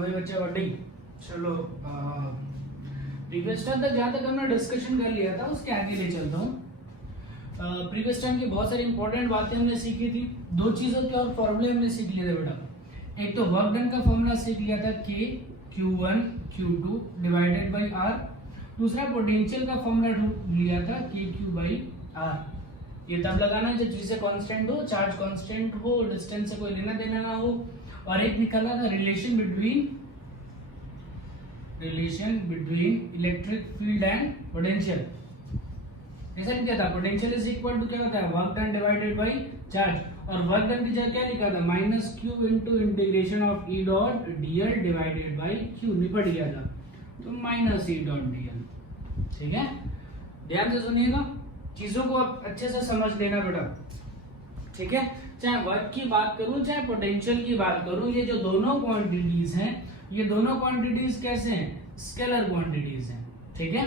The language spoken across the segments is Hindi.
भाई बच्चा वर्डिंग। चलो प्रीवियस टाइम तक जहाँ तक हमने डिस्कशन कर लिया था उसके आगे ले चलता हूँ। प्रीवियस टाइम की बहुत सारी इंपॉर्टेंट बातें हमने सीखी थी। दो चीजों के और फॉर्मूले हमने सीख लिए थे बेटा। एक तो वर्क डन का फॉर्मूला सीख लिया था K Q1 Q2 divided by R। दूसरा पोटेंशियल का फॉर्मूला लिया था KQ बाई R। ये तब लगाना है जब चीजें कांस्टेंट हो, चार्ज कांस्टेंट हो, डिस्टेंस से कोई लेना देना ना हो। और एक निकाला था relation between electric field and potential. ऐसा लिखा था पोटेंशियल इज इक्वल टू क्या होता है work done divided by charge. और वर्क डन की जगह क्या लिखा था minus Q into integration of E dot DL divided by Q. निपट गया था तो माइनस ई डॉट डीएल। ठीक है, ध्यान से सुनिएगा, चीजों को आप अच्छे से समझ लेना बेटा। ठीक है, चाहे वर्क की बात करूं चाहे पोटेंशियल की बात करूं, ये जो दोनों क्वांटिटीज हैं ये दोनों क्वांटिटीज कैसे हैं, स्केलर क्वांटिटीज हैं। ठीक है,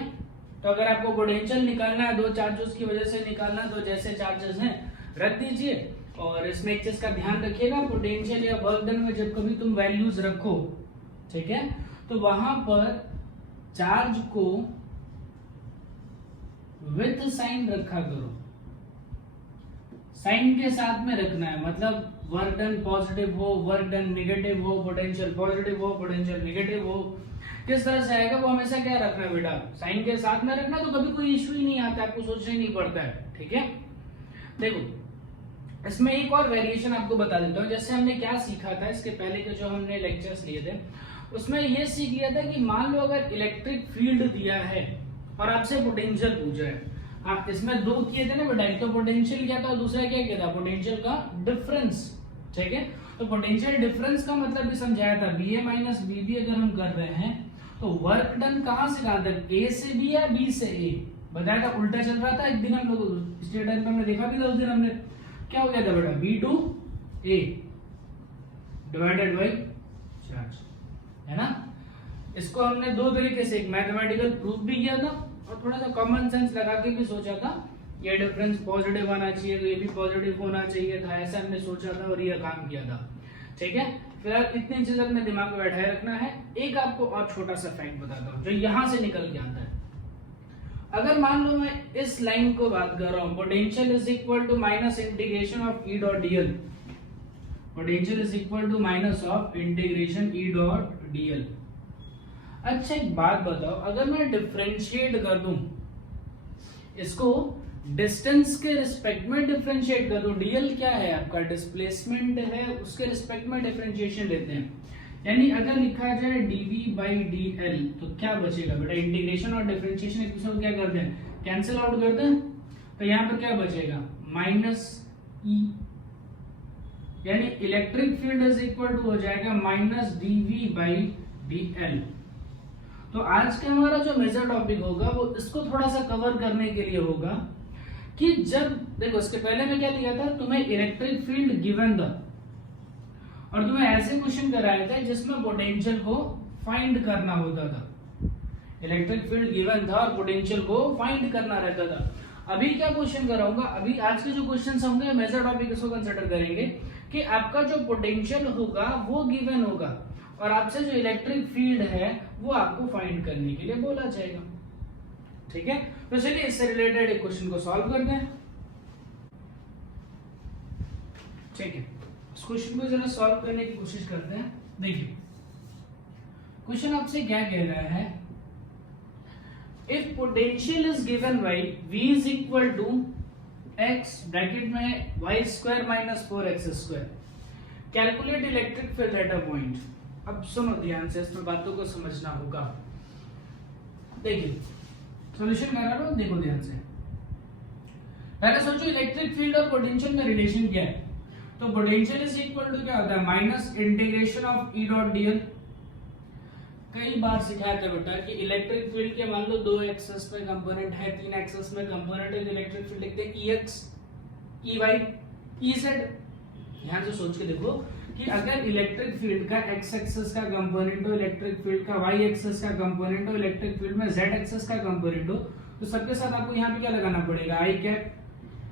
तो अगर आपको पोटेंशियल निकालना है दो चार्जेस की वजह से निकालना, तो जैसे चार्जेस हैं रख दीजिए। और इसमें एक चीज का ध्यान रखिएगा, पोटेंशियल या वर्क डन में जब कभी तुम वैल्यूज रखो, ठीक है, तो वहां पर चार्ज को विथ साइन रखा करो, साइन के साथ में रखना है। मतलब वर्क डन पॉजिटिव हो, वर्क डन नेगेटिव हो, पोटेंशियल पॉजिटिव हो, पोटेंशियल नेगेटिव हो, किस तरह से आएगा वो हमेशा क्या रखना है बेटा, साइन के साथ में रखना। तो कभी कोई इश्यू ही नहीं आता, आपको सोचना ही नहीं पड़ता है। ठीक है, देखो इसमें एक और वेरिएशन आपको बता देता हूँ। जैसे हमने क्या सीखा था इसके पहले के जो हमने लेक्चर्स लिए थे, उसमें ये सीख लिया था कि मान लो अगर इलेक्ट्रिक फील्ड दिया है और आपसे पोटेंशियल पूछ रहा है। हाँ, इसमें दो किए थे ना बेटा, एक तो पोटेंशियल क्या था और दूसरा क्या किया था, पोटेंशियल का डिफरेंस। ठीक है, तो पोटेंशियल डिफरेंस का मतलब भी समझाया था, बी ए माइनस बी बी अगर हम कर रहे हैं तो वर्क डन कहां से कहां तक, ए से बी या बी से ए। बताया था उल्टा चल रहा था। एक दिन हम लोग स्टेट टाइम पे हमने देखा भी था, उस दिन हमने क्या हो गया था बेटा, B to A divided by charge, है ना। इसको हमने दो तरीके से, एक मैथमेटिकल प्रूफ भी किया था और थोड़ा सा कॉमन सेंस लगा के भी सोचा था ये डिफरेंस पॉजिटिव आना चाहिए तो ये भी पॉजिटिव होना चाहिए था, ऐसा हमने सोचा था और ये काम किया था। ठीक है, फिलहाल इतनी चीज अपने दिमाग में बैठाए रखना है। एक आपको और छोटा सा फैक्ट बताता हूँ जो यहां से निकल के आता है। अगर मान लो मैं इस लाइन को बात कर रहा हूँ, potential is equal to minus integration of E dot DL, potential is equal to minus of integration E dot DL. अच्छा एक बात बताओ, अगर मैं डिफरेंशिएट कर दूं इसको, डिस्टेंस के रिस्पेक्ट में डिफरेंशिएट कर दूं, डीएल क्या है आपका डिस्प्लेसमेंट है, उसके रिस्पेक्ट में डिफरेंशिएशन लेते हैं। यानी अगर लिखा जाए dv बाई dl तो क्या बचेगा बेटा, इंटीग्रेशन और डिफरेंशिएशन एक दूसरे को क्या करते हैं, कैंसिल आउट करते हैं। तो यहाँ पर क्या बचेगा माइनस ई, यानी electric field is equal to हो जाएगा माइनस dv बाई dl। तो आज का हमारा जो मेजर टॉपिक होगा वो इसको थोड़ा सा कवर करने के लिए होगा कि जब देखो इसके पहले में क्या दिया था, तुम्हें इलेक्ट्रिक फील्ड गिवन था और तुम्हें ऐसे क्वेश्चन कराए थे जिसमें पोटेंशियल को फाइंड करना होता था। इलेक्ट्रिक फील्ड गिवन था और पोटेंशियल को फाइंड करना रहता था। अभी क्या क्वेश्चन कराऊंगा, अभी आज के जो क्वेश्चन होंगे मेजर टॉपिक इसको कंसिडर करेंगे कि आपका जो पोटेंशियल होगा वो गिवन होगा और आपसे जो इलेक्ट्रिक फील्ड है वो आपको फाइंड करने के लिए बोला जाएगा। ठीक है, तो चलिए इससे रिलेटेड एक क्वेश्चन को सॉल्व करते हैं। ठीक है, इस क्वेश्चन को जरा सॉल्व करने की कोशिश करते हैं। देखिए क्वेश्चन आपसे क्या कह रहा है, if potential is given by v is equal to x bracket में y square minus 4x square, calculate electric field at a point. अब सुनो ध्यान से, इसमें बातों को समझना होगा। देखिए सॉल्यूशन कर रहा हूं, देखो ध्यान से। पहले सोचो इलेक्ट्रिक फील्ड और पोटेंशियल में रिलेशन क्या है। तो पोटेंशियल इज इक्वल टू क्या होता है minus integration of E dot DL. कई बार सिखाया था बेटा कि इलेक्ट्रिक फील्ड के मान लो दो एक्सेस में कंपोनेंट है, तीन एक्सेस में कंपोनेंट है, इलेक्ट्रिक फील्ड लिखते हैं ईएक्स, ईवाई, ईजेड। ध्यान से सोच के देखो कि अगर इलेक्ट्रिक फील्ड का एक्स एक्सेस का कंपोनेंट हो, इलेक्ट्रिक फील्ड का वाई एक्सेस का कंपोनेंट हो, इलेक्ट्रिक फील्ड में जेड एक्सेस का कंपोनेंट हो, तो सबके साथ आपको यहाँ पे क्या लगाना पड़ेगा, आई कैप,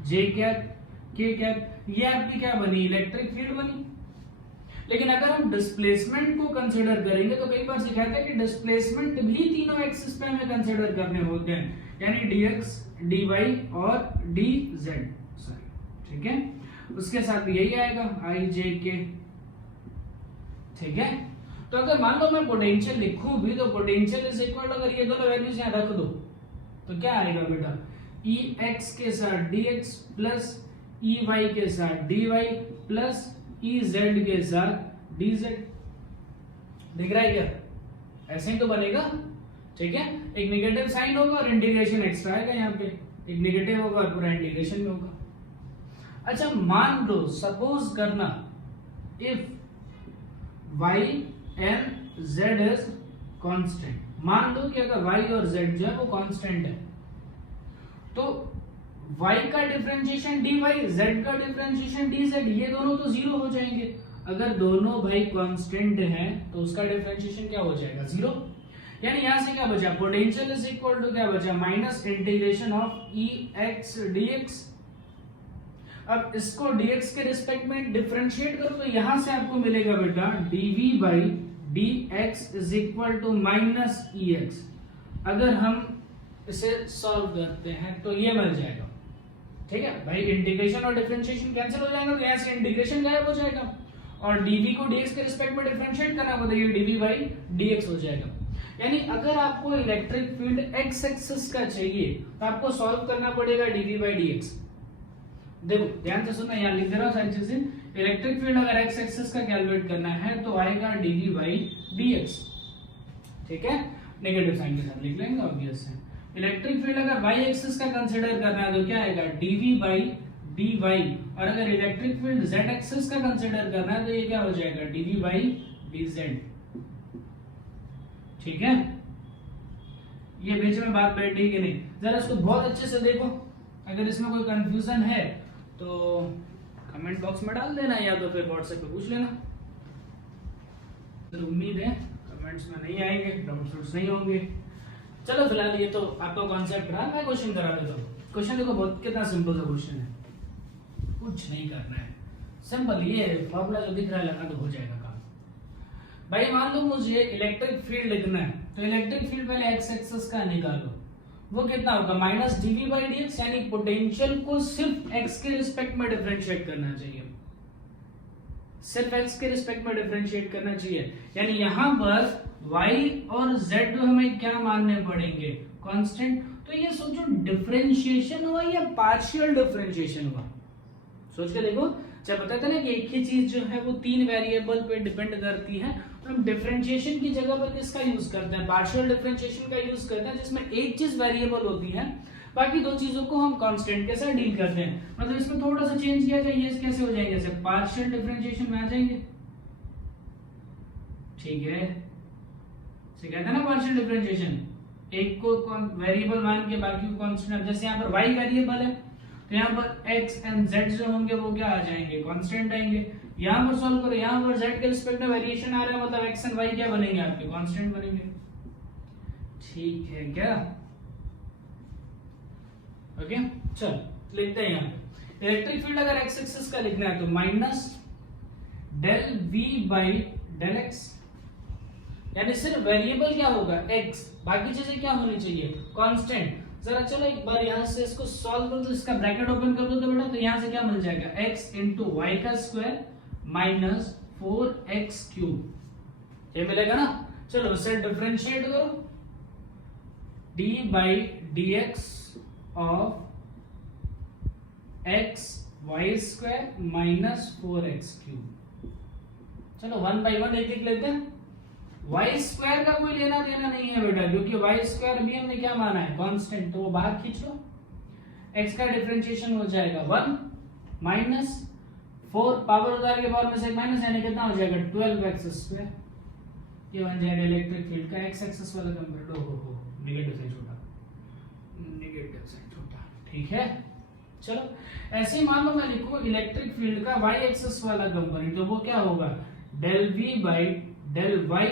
जे कैप, के कैप। ये आपकी क्या बनी, इलेक्ट्रिक फील्ड बनी। लेकिन अगर हम डिस्प्लेसमेंट को कंसिडर करेंगे तो कई बार सिखाते हैं कि डिस्प्लेसमेंट भी तीनों एक्सिस पे हमें कंसिडर करने होते हैं, यानी dx, dy और dz, सॉरी, ठीक है। उसके साथ भी यही आएगा i j k, ठीक है। तो अगर मान लो मैं पोटेंशियल लिखूं भी तो पोटेंशियल इज इक्वल टू, अगर ये दोनों वैल्यूज यहां रख दो तो क्या आएगा बेटा, Ex के साथ dx प्लस Ey के साथ dy प्लस Ez के साथ dz। दिख रहा है क्या? ऐसे ही तो बनेगा, ठीक है। एक नेगेटिव साइन होगा और इंटीग्रेशन एक्स्ट्रा आएगा, यहाँ पे एक नेगेटिव होगा और पूरा इंटीग्रेशन में होगा। अच्छा मान लो, सपोज करना, if y and z is constant, मान लो कि अगर y और z जो है वो कांस्टेंट है तो y का डिफरेंशिएशन dy, z का डिफरेंशिएशन dz, ये दोनों तो जीरो हो जाएंगे। अगर दोनों भाई कांस्टेंट हैं तो उसका डिफरेंशिएशन क्या हो जाएगा, जीरो। यानी यहां से क्या बचा, पोटेंशियल इज इक्वल टू क्या बचा, minus integration of Ex dx। अब इसको dx के रिस्पेक्ट में डिफरेंशिएट करो तो यहां से आपको मिलेगा बेटा dv बाई dx is equal to minus Ex। अगर हम इसे सॉल्व करते हैं तो ये मिल जाएगा, ठीक है भाई। इंटीग्रेशन और डिफरेंशिएशन कैंसिल हो जाएगा तो यहाँ से इंटीग्रेशन गायब हो जाएगा और dv को dx के रिस्पेक्ट में डिफरेंशिएट करना होगा तो ये dv बाई dx हो जाएगा। यानी अगर आपको इलेक्ट्रिक फील्ड x एक्सिस का चाहिए तो आपको सॉल्व करना पड़ेगा dv बाई dx। देखो ध्यान से सुनना, यहाँ लिख दे रहा हूँ सारी चीजें। इलेक्ट्रिक फील्ड अगर x एक्सिस का कैलकुलेट करना है तो आएगा dv बाई dx, ठीक है। नेगेटिव साइन के साथ लिख लेंगे ऑब्वियस है। इलेक्ट्रिक फील्ड अगर y एक्सिस का कंसीडर करना है तो क्या आएगा dv बाई dy, और अगर इलेक्ट्रिक फील्ड z एक्सिस का कंसीडर करना है तो ये क्या हो जाएगा dv बाई dz, ठीक है। ये बीच में बात बैठी कि नहीं, जरा इसको बहुत अच्छे से देखो। अगर इसमें कोई कंफ्यूजन है तो कमेंट बॉक्स में डाल देना या तो फिर व्हाट्सएप पे पूछ लेना। तो उम्मीद है कमेंट्स में नहीं आएंगे, डाउट्स नहीं होंगे। चलो फिलहाल ये तो आपका कॉन्सेप्ट रहा, मैं क्वेश्चन करा देता हूँ। क्वेश्चन देखो, बहुत कितना सिंपल सा क्वेश्चन है, कुछ नहीं करना है, सिंपल ये फॉर्मूला जो दिख रहा है लगा तो हो जाएगा काम। भाई मान लो मुझे इलेक्ट्रिक फील्ड लिखना है तो इलेक्ट्रिक फील्ड पहले एक्स एक्सिस का निकालो, वो कितना होगा माइनस dv बाई dx, यानी पोटेंशियल को सिर्फ x के रिस्पेक्ट में डिफरेंशिएट करना चाहिए, सिर्फ x के रिस्पेक्ट में डिफरेंशिएट करना चाहिए। यानी यहाँ पर y और z जो हमें क्या मानने पड़ेंगे, कांस्टेंट। तो ये सोचो डिफरेंशिएशन हुआ या पार्शियल डिफरेंशिएशन हुआ, सोच के देखो। जब बताते ना कि एक ही चीज जो है वो तीन वेरिएबल पे डिपेंड करती है, तो हम डिफरेंशिएशन की जगह पर किसका यूज करते हैं, पार्शियल डिफरेंशिएशन का यूज करते हैं, जिसमें एक चीज वेरिएबल होती है, बाकी दो चीजों को हम कांस्टेंट के साथ डील करते हैं। मतलब इसमें थोड़ा सा चेंज किया जाए, ये कैसे हो जाएंगे, जैसे पार्शियल डिफरेंशिएशन में आ जाएंगे, ठीक है। कहते हैं ना पार्शियल डिफरेंशिएशन, एक को वेरिएबल मान के बाकी को कांस्टेंट। जैसे यहाँ पर y वेरिएबल है तो यहाँ पर x एंड z जो होंगे वो क्या आ जाएंगे, कांस्टेंट आएंगे। यहाँ पर सॉल्व करो, यहाँ पर z के रिस्पेक्ट में वेरिएशन आ रहा है, मतलब x एंड y क्या बनेंगे आपके, कांस्टेंट बनेंगे, ठीक है क्या। ओके चल लिखते हैं यहाँ पे इलेक्ट्रिक फील्ड अगर x एक्सिस का लिखना है तो minus del v by del x, यानी सिर्फ वेरिएबल क्या होगा x, बाकी चीजें क्या होनी चाहिए, कांस्टेंट। जरा चलो एक बार यहाँ से इसको सॉल्व कर दो, इसका ब्रैकेट ओपन कर दो तो बेटा, तो यहाँ से क्या मिल जाएगा, x इंटू वाई का स्क्वायर माइनस 4x क्यूब, ये मिलेगा ना। चलो इसे डिफरेंशिएट करो, d by dx of x Y square minus 4x cube. चलो वन बाई वन एक एक लेते हैं। वाई स्क्वायर का कोई लेना देना नहीं है बेटा, क्योंकि वाई स्क्वायर भी हमने क्या माना है, कांस्टेंट, तो वो बाहर खींच लो। x का डिफरेंशिएशन हो जाएगा 1 माइनस 4 पावर उतार के पावर में से एक माइनस, यानी कितना हो जाएगा 12x स्क्वायर। ये बन जाएगा इलेक्ट्रिक फील्ड का x एक्सिस वाला कंपोनेंट। हो नेगेटिव साइन छोटा, नेगेटिव साइन छोटा, ठीक है। चलो ऐसे ही मान लो मैं लिखूं इलेक्ट्रिक फील्ड का y एक्सिस वाला कंपोनेंट, तो वो क्या होगा, del v by del y।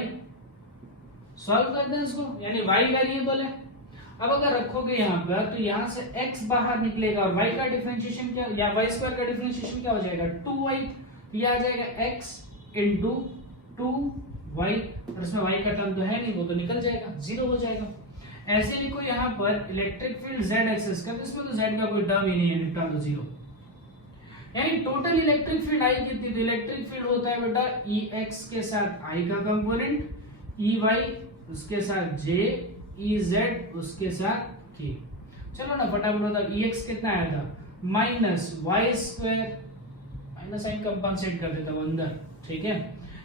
Solve करते हैं इसको, यानी y वेरिएबल है। अब अगर रखोगे यहाँ पर तो यहाँ से x बाहर निकलेगा और y का डिफरेंशिएशन क्या, या y स्क्वायर का डिफरेंशिएशन क्या हो जाएगा 2y, ये आ जाएगा x इंटू 2y, और इसमें y का टर्म तो है नहीं, वो तो निकल जाएगा, 0 हो जाएगा। ऐसे लिखो यहाँ पर इलेक्ट्रिक फील्ड z एक्सिस का, इसमें तो z का कोई टर्म ही नहीं है, टर्म तो 0, यानी टोटल इलेक्ट्रिक फील्ड आई कितनी, तो इलेक्ट्रिक फील्ड होता है बेटा Ex के साथ I का कंपोनेंट, Ey उसके साथ J, Ez उसके साथ K। चलो ना फटाफट बता, Ex कितना आया था, minus Y square, minus sign compensate कर देता हूं अंदर, ठीक है,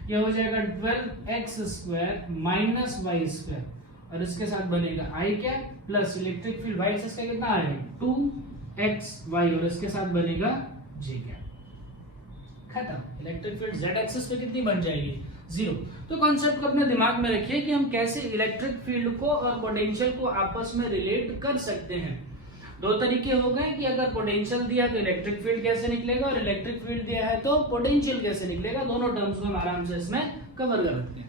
ये हो जाएगा 12x square minus Y square, और इसके साथ बनेगा I क्या plus electric field y axis का कितना आएगा 2xy, और इसके साथ बनेगा J क्या, खत्म। इलेक्ट्रिक फील्ड z एक्सिस पे कितनी बन जाएगी 0। तो कॉन्सेप्ट को अपने दिमाग में रखिए कि हम कैसे इलेक्ट्रिक फील्ड को और पोटेंशियल को आपस में रिलेट कर सकते हैं। दो तरीके हो गए कि अगर पोटेंशियल दिया तो इलेक्ट्रिक फील्ड कैसे निकलेगा, और इलेक्ट्रिक फील्ड दिया है तो पोटेंशियल कैसे निकलेगा, दोनों टर्म्स को हम आराम से इसमें कवर कर सकते हैं।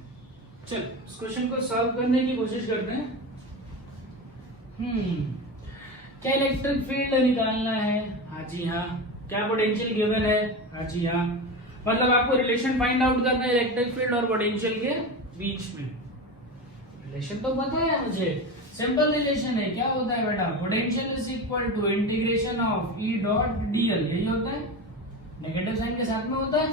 चलो इस क्वेश्चन को सॉल्व करने की कोशिश करते हैं। क्या इलेक्ट्रिक फील्ड निकालना है, हाँ जी हाँ। क्या पोटेंशियल गिवन है, हाँ जी हाँ। मतलब आपको रिलेशन फाइंड आउट करना है इलेक्ट्रिक फील्ड और पोटेंशियल के बीच में। रिलेशन तो पता है मुझे, सिंपल रिलेशन है। क्या होता है बेटा, potential is equal to integration of E dot DL, यही होता है, नेगेटिव साइन के साथ में होता है।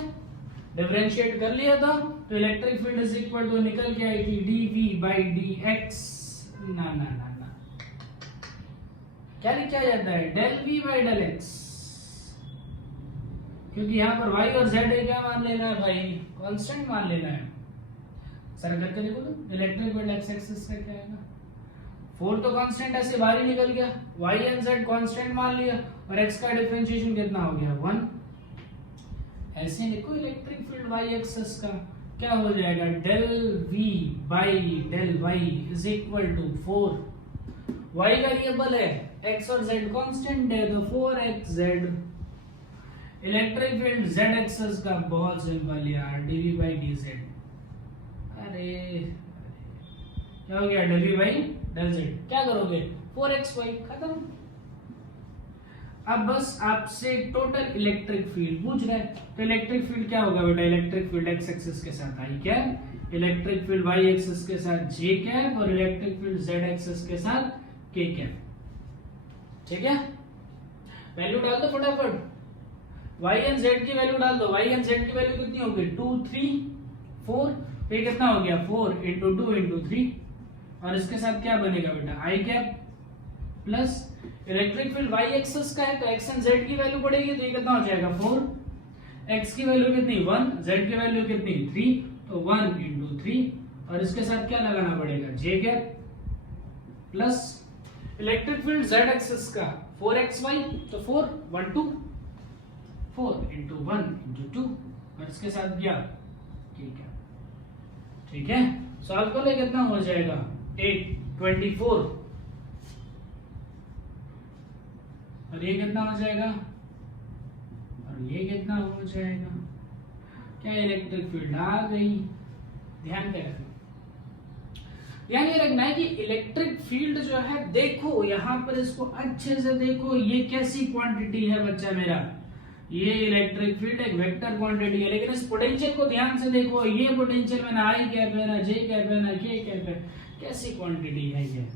डिफरेंशिएट कर लिया था तो electric field is equal to निकल के आई थी डीवी बाई डी एक्स, ना ना ना ना, क्या लिखा जाता है del V by del X, क्योंकि यहाँ पर y और z है, क्या मान लेना है भाई, कांस्टेंट मान लेना है। सर करके देखो तो इलेक्ट्रिक फील्ड x एक्सिस का क्या आएगा, 4 तो कांस्टेंट ऐसे बाहर ही निकल गया, y एंड z कांस्टेंट मान लिया, और x का डिफरेंशिएशन कितना हो गया 1। ऐसे लिखो इलेक्ट्रिक फील्ड y एक्सिस का क्या हो जाएगा, del v by del y is equal to 4, y variable है, x और z कांस्टेंट है, तो 4xz। Electric field z axis का बहुत सिंपल यार, dv बाई dz। अरे क्या हो गया, dv बाई डेल z, क्या करोगे 4xy, खत्म। अब बस आपसे टोटल इलेक्ट्रिक फील्ड पूछ रहा है, तो इलेक्ट्रिक फील्ड क्या होगा बेटा, इलेक्ट्रिक फील्ड x एक्सिस के साथ i cap, electric field y axis के साथ j कैप, और इलेक्ट्रिक फील्ड z एक्सिस के साथ k कैप। ठीक है, वैल्यू डाल दो फटाफट, y एंड z की वैल्यू डाल दो। y एंड z की वैल्यू कितनी होगी 2 3 4, तो ये कितना हो गया 4 into 2 into 3, और इसके साथ क्या बनेगा बेटा i cap plus electric field y axis का है तो x एंड z की वैल्यू बढ़ेगी, तो ये कितना हो जाएगा 4, x की वैल्यू कितनी 1, z की वैल्यू कितनी 3, तो 1 into 3, और इसके साथ क्या लगाना पड़ेगा j cap plus electric field z axis का 4xy, तो 4 1 2 4 into 1 into 2, और इसके साथ क्या ठीक है, ठीक है। सॉल्व कर ले, कितना हो जाएगा 8 24, और ये कितना हो जाएगा, और ये कितना हो जाएगा, क्या इलेक्ट्रिक फील्ड आ गई। ध्यान क्या रखना, ध्यान ये रखना है कि इलेक्ट्रिक फील्ड जो है, देखो यहाँ पर इसको अच्छे से देखो, ये कैसी क्वांटिटी है बच्चा मेरा, ये इलेक्ट्रिक फील्ड एक वेक्टर क्वांटिटी है, लेकिन इस पोटेंशियल को ध्यान से देखो, ये पोटेंशियल में ना आई कैप है, ना जे कैप है, ना के कैप है, कैसी क्वांटिटी है ये।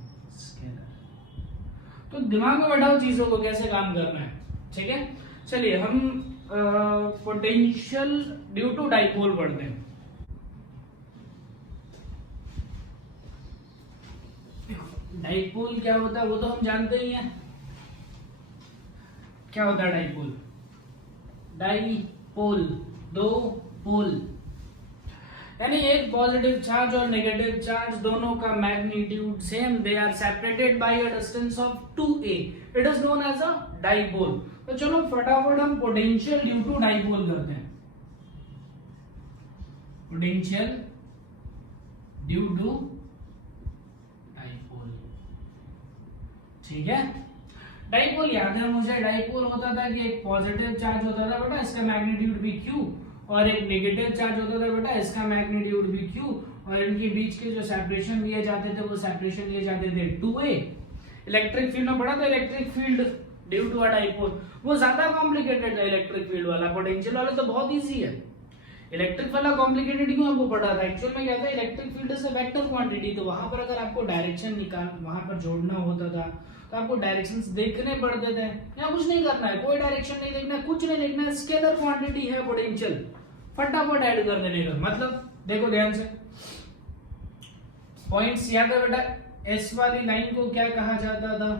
तो दिमाग में बैठाओ चीजों को कैसे काम करना है, ठीक है। चलिए हम पोटेंशियल ड्यू टू डाइपोल पढ़ते हैं। डाइपोल क्या होता है वो तो हम जानते ही हैं, क्या होता है डाइपोल, डाइपोल दो पोल, यानी एक पॉजिटिव चार्ज और नेगेटिव चार्ज दोनों का magnitude same, they are separated by a distance of 2a, it is known as a dipole. तो चलो फटाफट हम पोटेंशियल ड्यू टू डाइपोल करते हैं। पोटेंशियल ड्यू टू डाइपोल, ठीक है। डाइपोल याद है मुझे, डाइपोल होता था कि एक पॉजिटिव चार्ज होता था बेटा, इसका मैग्नीट्यूड भी q, और एक नेगेटिव चार्ज होता था बेटा, इसका मैग्नीट्यूड भी q, और इनके बीच के जो सेपरेशन लिए जाते थे वो सेपरेशन लिए जाते थे 2a। इलेक्ट्रिक फील्ड में पढ़ा था electric field due to a dipole, वो ज्यादा कॉम्प्लिकेटेड है इलेक्ट्रिक फील्ड वाला, पोटेंशियल वाला तो बहुत इजी है। इलेक्ट्रिक वाला कॉम्प्लिकेटेड क्यों आपको पढ़ा था? एक्चुअल में क्या था, electric field is a vector quantity, तो वहां पर अगर आपको डायरेक्शन निकाल वहां पर जोड़ना होता था तो आपको डायरेक्शंस देखने पड़ते थे। यहाँ कुछ नहीं करना है, कोई डायरेक्शन नहीं देखना है, कुछ नहीं देखना है, स्केलर क्वांटिटी है पोटेंशियल, फटाफट ऐड कर देने का। मतलब देखो ध्यान से, पॉइंट्स याद है बेटा, एस वाली लाइन को क्या कहा जाता था?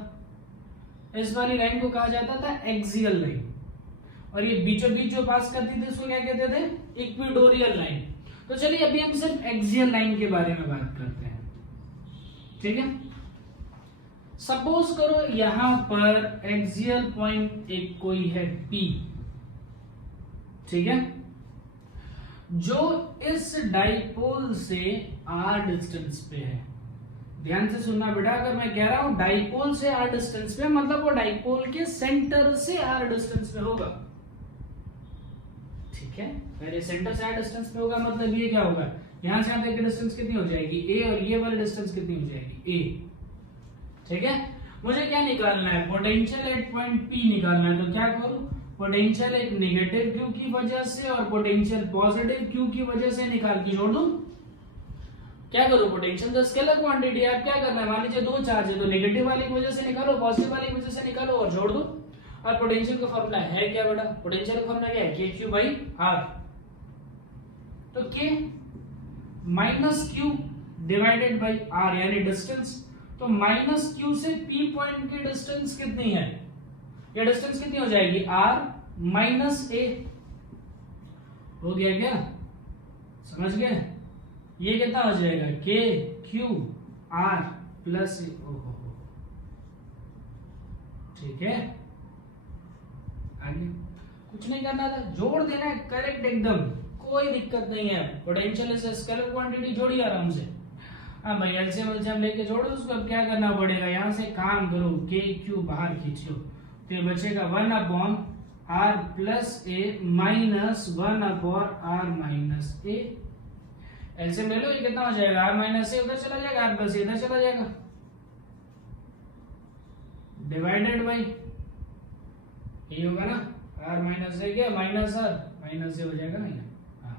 एस वाली लाइन को कहा जाता था एक्सियल लाइन, और ये बीचों बीच जो पास करती थी उसको क्या कहते थे? Equatorial line. तो चलिए अभी हम सिर्फ एक्सियल लाइन के बारे में बात करते हैं, ठीक है। सपोज करो यहां पर एक्सियल पॉइंट एक कोई है P, ठीक है, जो इस डाइपोल से r डिस्टेंस पे है। ध्यान से सुनना बेटा, अगर मैं कह रहा हूं डाइपोल से r डिस्टेंस पे, मतलब वो डाइपोल के सेंटर से r डिस्टेंस पे होगा, ठीक है। पहले सेंटर से r डिस्टेंस पे होगा, मतलब ये क्या होगा, यहां से यहां तक की डिस्टेंस कितनी हो जाएगी a, और ये वाली डिस्टेंस कितनी हो जाएगी a, ठीक है। मुझे क्या निकालना है? पोटेंशियल एट पॉइंट P निकालना है। तो क्या करूं, पोटेंशियल एक नेगेटिव Q की वजह से और पोटेंशियल पॉजिटिव Q की वजह से निकाल के जोड़ दूं। क्या करूं, पोटेंशियल तो स्केलर क्वांटिटी है, आप क्या करना है, मान लीजिए दो चार्ज है तो नेगेटिव वाली की वजह से निकालो, पॉजिटिव वाली की वजह से निकालो और जोड़ दो। और पोटेंशियल का फॉर्मूला है क्या बेटा? पोटेंशियल का फॉर्मूला क्या है? KQ/R। तो K minus Q divided by R, यानी डिस्टेंस। तो माइनस Q से P पॉइंट की डिस्टेंस कितनी है? ये डिस्टेंस कितनी हो जाएगी? R minus A। हो गया क्या? समझ गए? ये कितना हो जाएगा? KQR plus A। ठीक है, आगे कुछ नहीं करना था, जोड़ देना है करेक्ट एकदम, कोई दिक्कत नहीं है। पोटेंशियल इज स्केलर क्वांटिटी, जोड़िए आराम से। हाँ भाई, एलसीएम लेके जोड़ो उसको। अब क्या करना पड़ेगा, यहां से काम करो, KQ बाहर खींच लो, तो ये बचेगा 1/R plus A minus 1/R minus A। LCM ले लो, ये कितना हो जाएगा? R माइनस A उधर चला जाएगा, R प्लस A इधर चला जाएगा, डिवाइडेड बाई ये होगा ना, R माइनस A क्या, माइनस R माइनस A हो जाएगा ना, हाँ।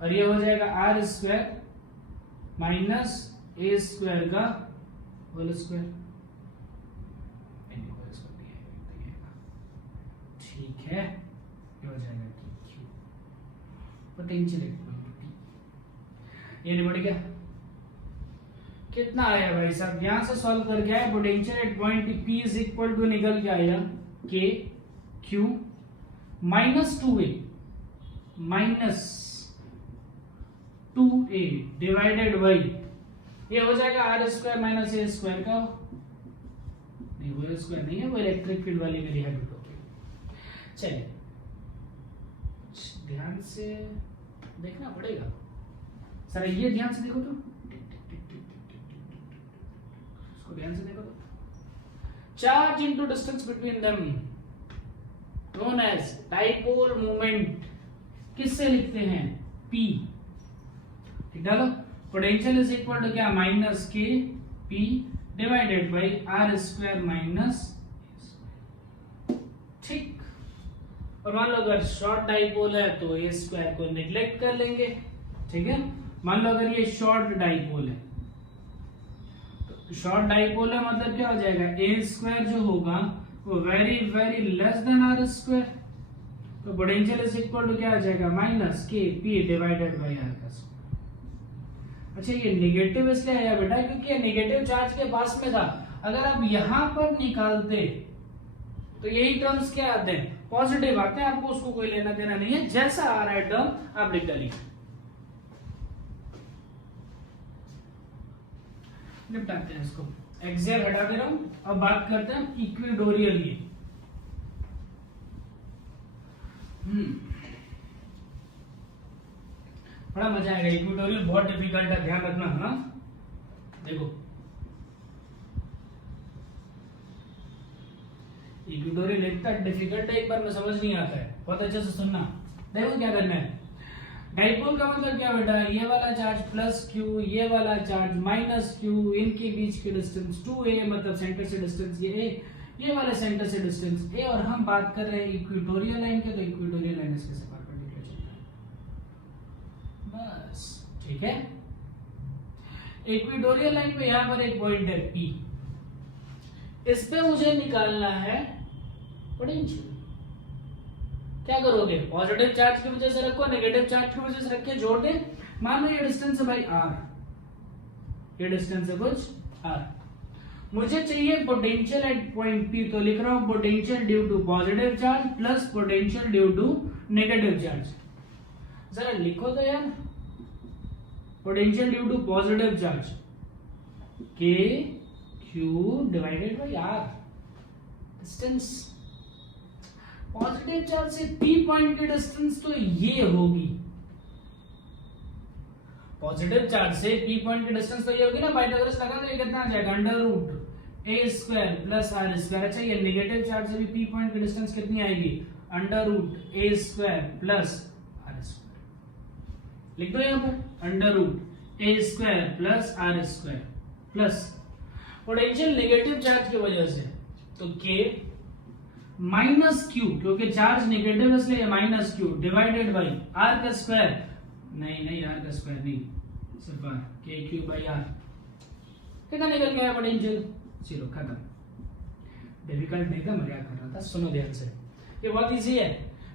और ये हो जाएगा R square minus A square का होल स्क्वायर, ठीक है। ये हो जाएगा Q पोटेंशियल एक पॉइंट P। ये नहीं बढ़ गया? कितना आया भाई साहब? यहां से सॉल्व करके आए, potential at point P is equal to निकल के आया KQ minus 2A divided by ये हो जाएगा R square minus A square का, नहीं वो स्क्वायर नहीं है, वो इलेक्ट्रिक फील्ड वाली मेरी हैबिट हो गई। चलिए ध्यान से देखना पड़ेगा सर, ये ध्यान से देखो तो, इसको ध्यान से देखो तो, charge into distance between them known as dipole moment किससे लिखते हैं? P। ठीक डालो, पोटेंशियल इज इक्वल टू क्या, minus K P divided by R square minus, ठीक। और मान लो अगर शॉर्ट डाइपोल है तो A स्क्वायर को नेग्लेक्ट कर लेंगे, ठीक है। मान लो अगर ये शॉर्ट डाइपोल है, तो शॉर्ट डाइपोल है मतलब क्या हो जाएगा, A स्क्वायर जो होगा वो very very less than R square, तो पोटेंशियल इज इक्वल टू क्या आ जाएगा, minus K P divided by R का स्क्वायर। अच्छा, ये नेगेटिव इसलिए आया बेटा क्योंकि ये नेगेटिव चार्ज के पास में था। अगर आप यहां पर निकालते तो यही टर्म्स क्या आते हैं, पॉजिटिव आते हैं, आपको उसको कोई लेना देना नहीं है, जैसा आ रहा है टर्म आप लिख डालिए। निपटाते हैं इसको, एक्सियल हटा दे रहा हूं, अब बात करते हैं इक्विटोरियल की। बड़ा मजा आएगा, इक्विटोरियल बहुत डिफिकल्ट है, ध्यान रखना है ना। देखो इक्विटोरियल इतना डिफिकल्ट है, एक बार में समझ नहीं आता है, बहुत अच्छे से सुनना। देखो क्या करना है, डाइपोल का मतलब क्या बेटा, ये वाला चार्ज प्लस Q, ये वाला चार्ज माइनस Q, इनके बीच की डिस्टेंस 2A, मतलब सेंटर से डिस्टेंस ये A, ये वाले सेंटर से डिस्टेंस A, और हम बात कर रहे हैं इक्विटोरियल लाइन के, तो इक्विटोरियल लाइन इसके से परपेंडिकुलर चलता है। बस ठीक है। इक्वेटोरियल लाइन पे यहां पर एक पॉइंट है P, इस पे मुझे निकालना है पोटेंशियल। क्या करोगे, पॉजिटिव चार्ज की वजह से रखो, नेगेटिव चार्ज की वजह से रख के जोड़ दे। मान लो ये डिस्टेंस है भाई r, ये डिस्टेंस है कुछ r, मुझे चाहिए पोटेंशियल एट पॉइंट P, तो लिख रहा हूं potential due to positive charge plus potential due to negative charge. जरा लिखो तो यार, potential due to positive charge K Q divided by R, distance. Positive charge से P पॉइंट की डिस्टेंस तो ये होगी, पॉजिटिव चार्ज से P पॉइंट की डिस्टेंस तो ये होगी ना, पाइथागोरस लगा तो ये कितना आ जाएगा under root a square plus R square. अच्छा ये नेगेटिव चार्ज से भी P पॉइंट की डिस्टेंस कितनी आएगी, under root a square plus R square. लिख दो यहाँ पर under root a square plus R square plus potential negative charge की वजह से तो K माइनस Q, क्योंकि चार्ज नेगेटिव इसलिए minus Q divided by R का स्क्वायर, नहीं R का स्क्वायर नहीं, सिर्फ R, K Q बाई R। कितना निकल गया पोटेंशियल, 0, खत्म। डिफिकल्ट नहीं था, मजाक कर रहा था, सुनो ध्यान से, ये बहुत इजी है,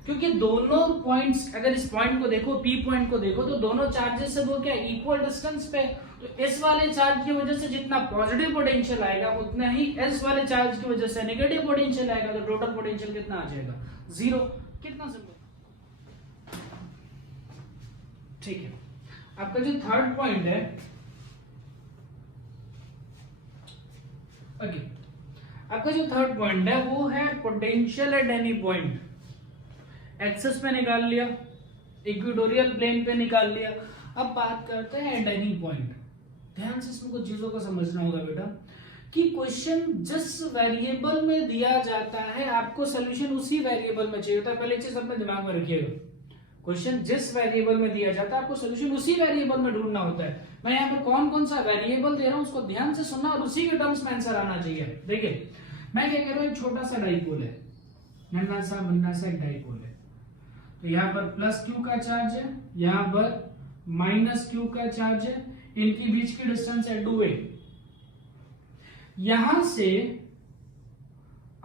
क्योंकि दोनों पॉइंट्स, अगर इस पॉइंट को देखो P पॉइंट को देखो, तो दोनों चार्जेस से वो क्या इक्वल डिस्टेंस पे, तो इस वाले चार्ज की वजह से जितना पॉजिटिव पोटेंशियल आएगा उतना ही इस वाले चार्ज की वजह से नेगेटिव पोटेंशियल आएगा, तो टोटल पोटेंशियल कितना आ जाएगा, 0। कितना सिंपल, ठीक है। आपका जो थर्ड पॉइंट है, ओके, आपका जो थर्ड पॉइंट है वो है potential at any point. Axis पे निकाल लिया, इक्वेटोरियल प्लेन पे निकाल लिया, अब बात करते हैं एट एनी पॉइंट। ध्यान से इसमें कुछ चीजों को समझना होगा बेटा, कि क्वेश्चन जिस वेरिएबल में दिया जाता है आपको सोल्यूशन उसी वेरिएबल में चाहिए होता है। पहले चीज अपने दिमाग में रखिएगा, क्वेश्चन जिस वेरिएबल में दिया जाता है आपको सोल्यूशन उसी वेरिएबल में ढूंढना होता है। मैं यहाँ पर कौन कौन सा वेरिएबल दे रहा हूँ उसको ध्यान से सुनना और उसी के टर्म्स में आंसर आना चाहिए। देखिए मैं क्या कह रहा हूँ, एक छोटा सा डाइपोल है, नन्हा सा एक डाइपोल है, तो यहाँ पर प्लस Q का चार्ज है, यहाँ पर माइनस Q का चार्ज है, इनके बीच की डिस्टेंस है 2a। यहां से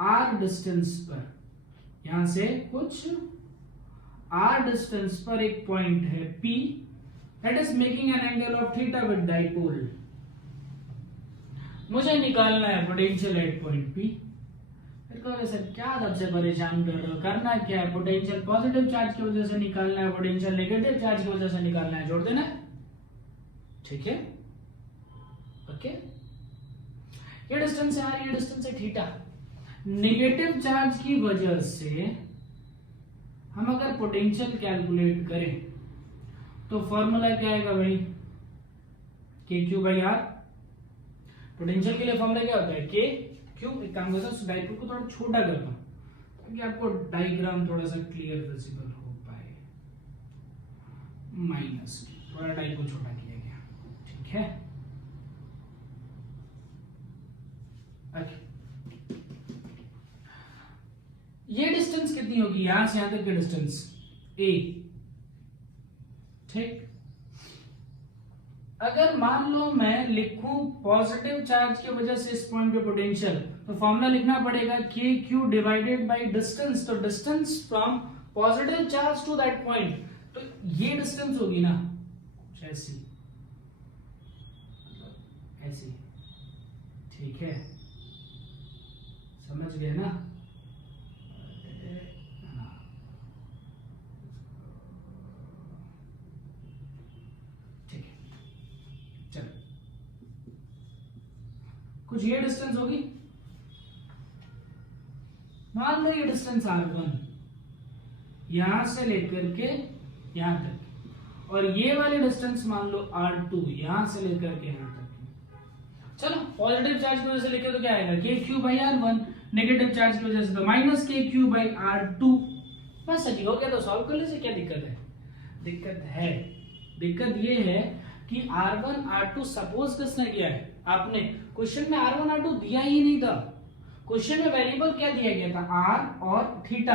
r डिस्टेंस पर, यहां से कुछ r डिस्टेंस पर एक पॉइंट है P, that is making an angle of theta with dipole. मुझे निकालना है पोटेंशियल एट पॉइंट P। फिर कहोगे सर क्या सबसे परेशान कर रहे हो, करना क्या है, पोटेंशियल पॉजिटिव चार्ज की वजह से निकालना है, पोटेंशियल नेगेटिव चार्ज की वजह से निकालना है, जोड़ देना है, ठीक है, ओके। ये डिस्टेंस है r, ये डिस्टेंस है थीटा। नेगेटिव चार्ज की वजह से हम अगर पोटेंशियल कैलकुलेट करें तो फॉर्मूला क्या आएगा भाई, KQ बाई R। पोटेंशियल के लिए फॉर्मूला क्या होता है, K Q। एक काम करता हूं, डाइपोल को थोड़ा छोटा करता हूं ताकि आपको डायग्राम थोड़ा सा क्लियर विजिबल हो पाए। माइनस थोड़ा डाइपोल छोटा किया गया, ठीक है, ओके। ये डिस्टेंस कितनी होगी, यहां से यहां तक की डिस्टेंस a, ठीक। अगर मान लो मैं लिखूं पॉजिटिव चार्ज की वजह से इस पॉइंट पे पोटेंशियल, तो फॉर्मूला लिखना पड़ेगा KQ डिवाइडेड बाय डिस्टेंस, तो distance from positive charge to that point, तो ये डिस्टेंस होगी ना ऐसी, ऐसी, ठीक है, समझ गए ना, कुछ ये डिस्टेंस होगी, मान लो ये डिस्टेंस R1 यहां से लेकर के यहां तक, और ये वाले डिस्टेंस मान लो R2 यहां से लेकर के यहां तक। चलो पॉजिटिव चार्ज की वजह से लिखे तो क्या आएगा, KQ by R1, negative charge की वजह से तो माइनस KQ बाई R2। बस सही हो गया, तो सॉल्व कर लीजिए, क्या दिक्कत है, दिक्कत ये है कि R1 R2 सपोज किसने किया है, आपने। क्वेश्चन में R1 R2 दिया ही नहीं था, क्वेश्चन में वेरिएबल क्या दिया गया था, R और थीटा।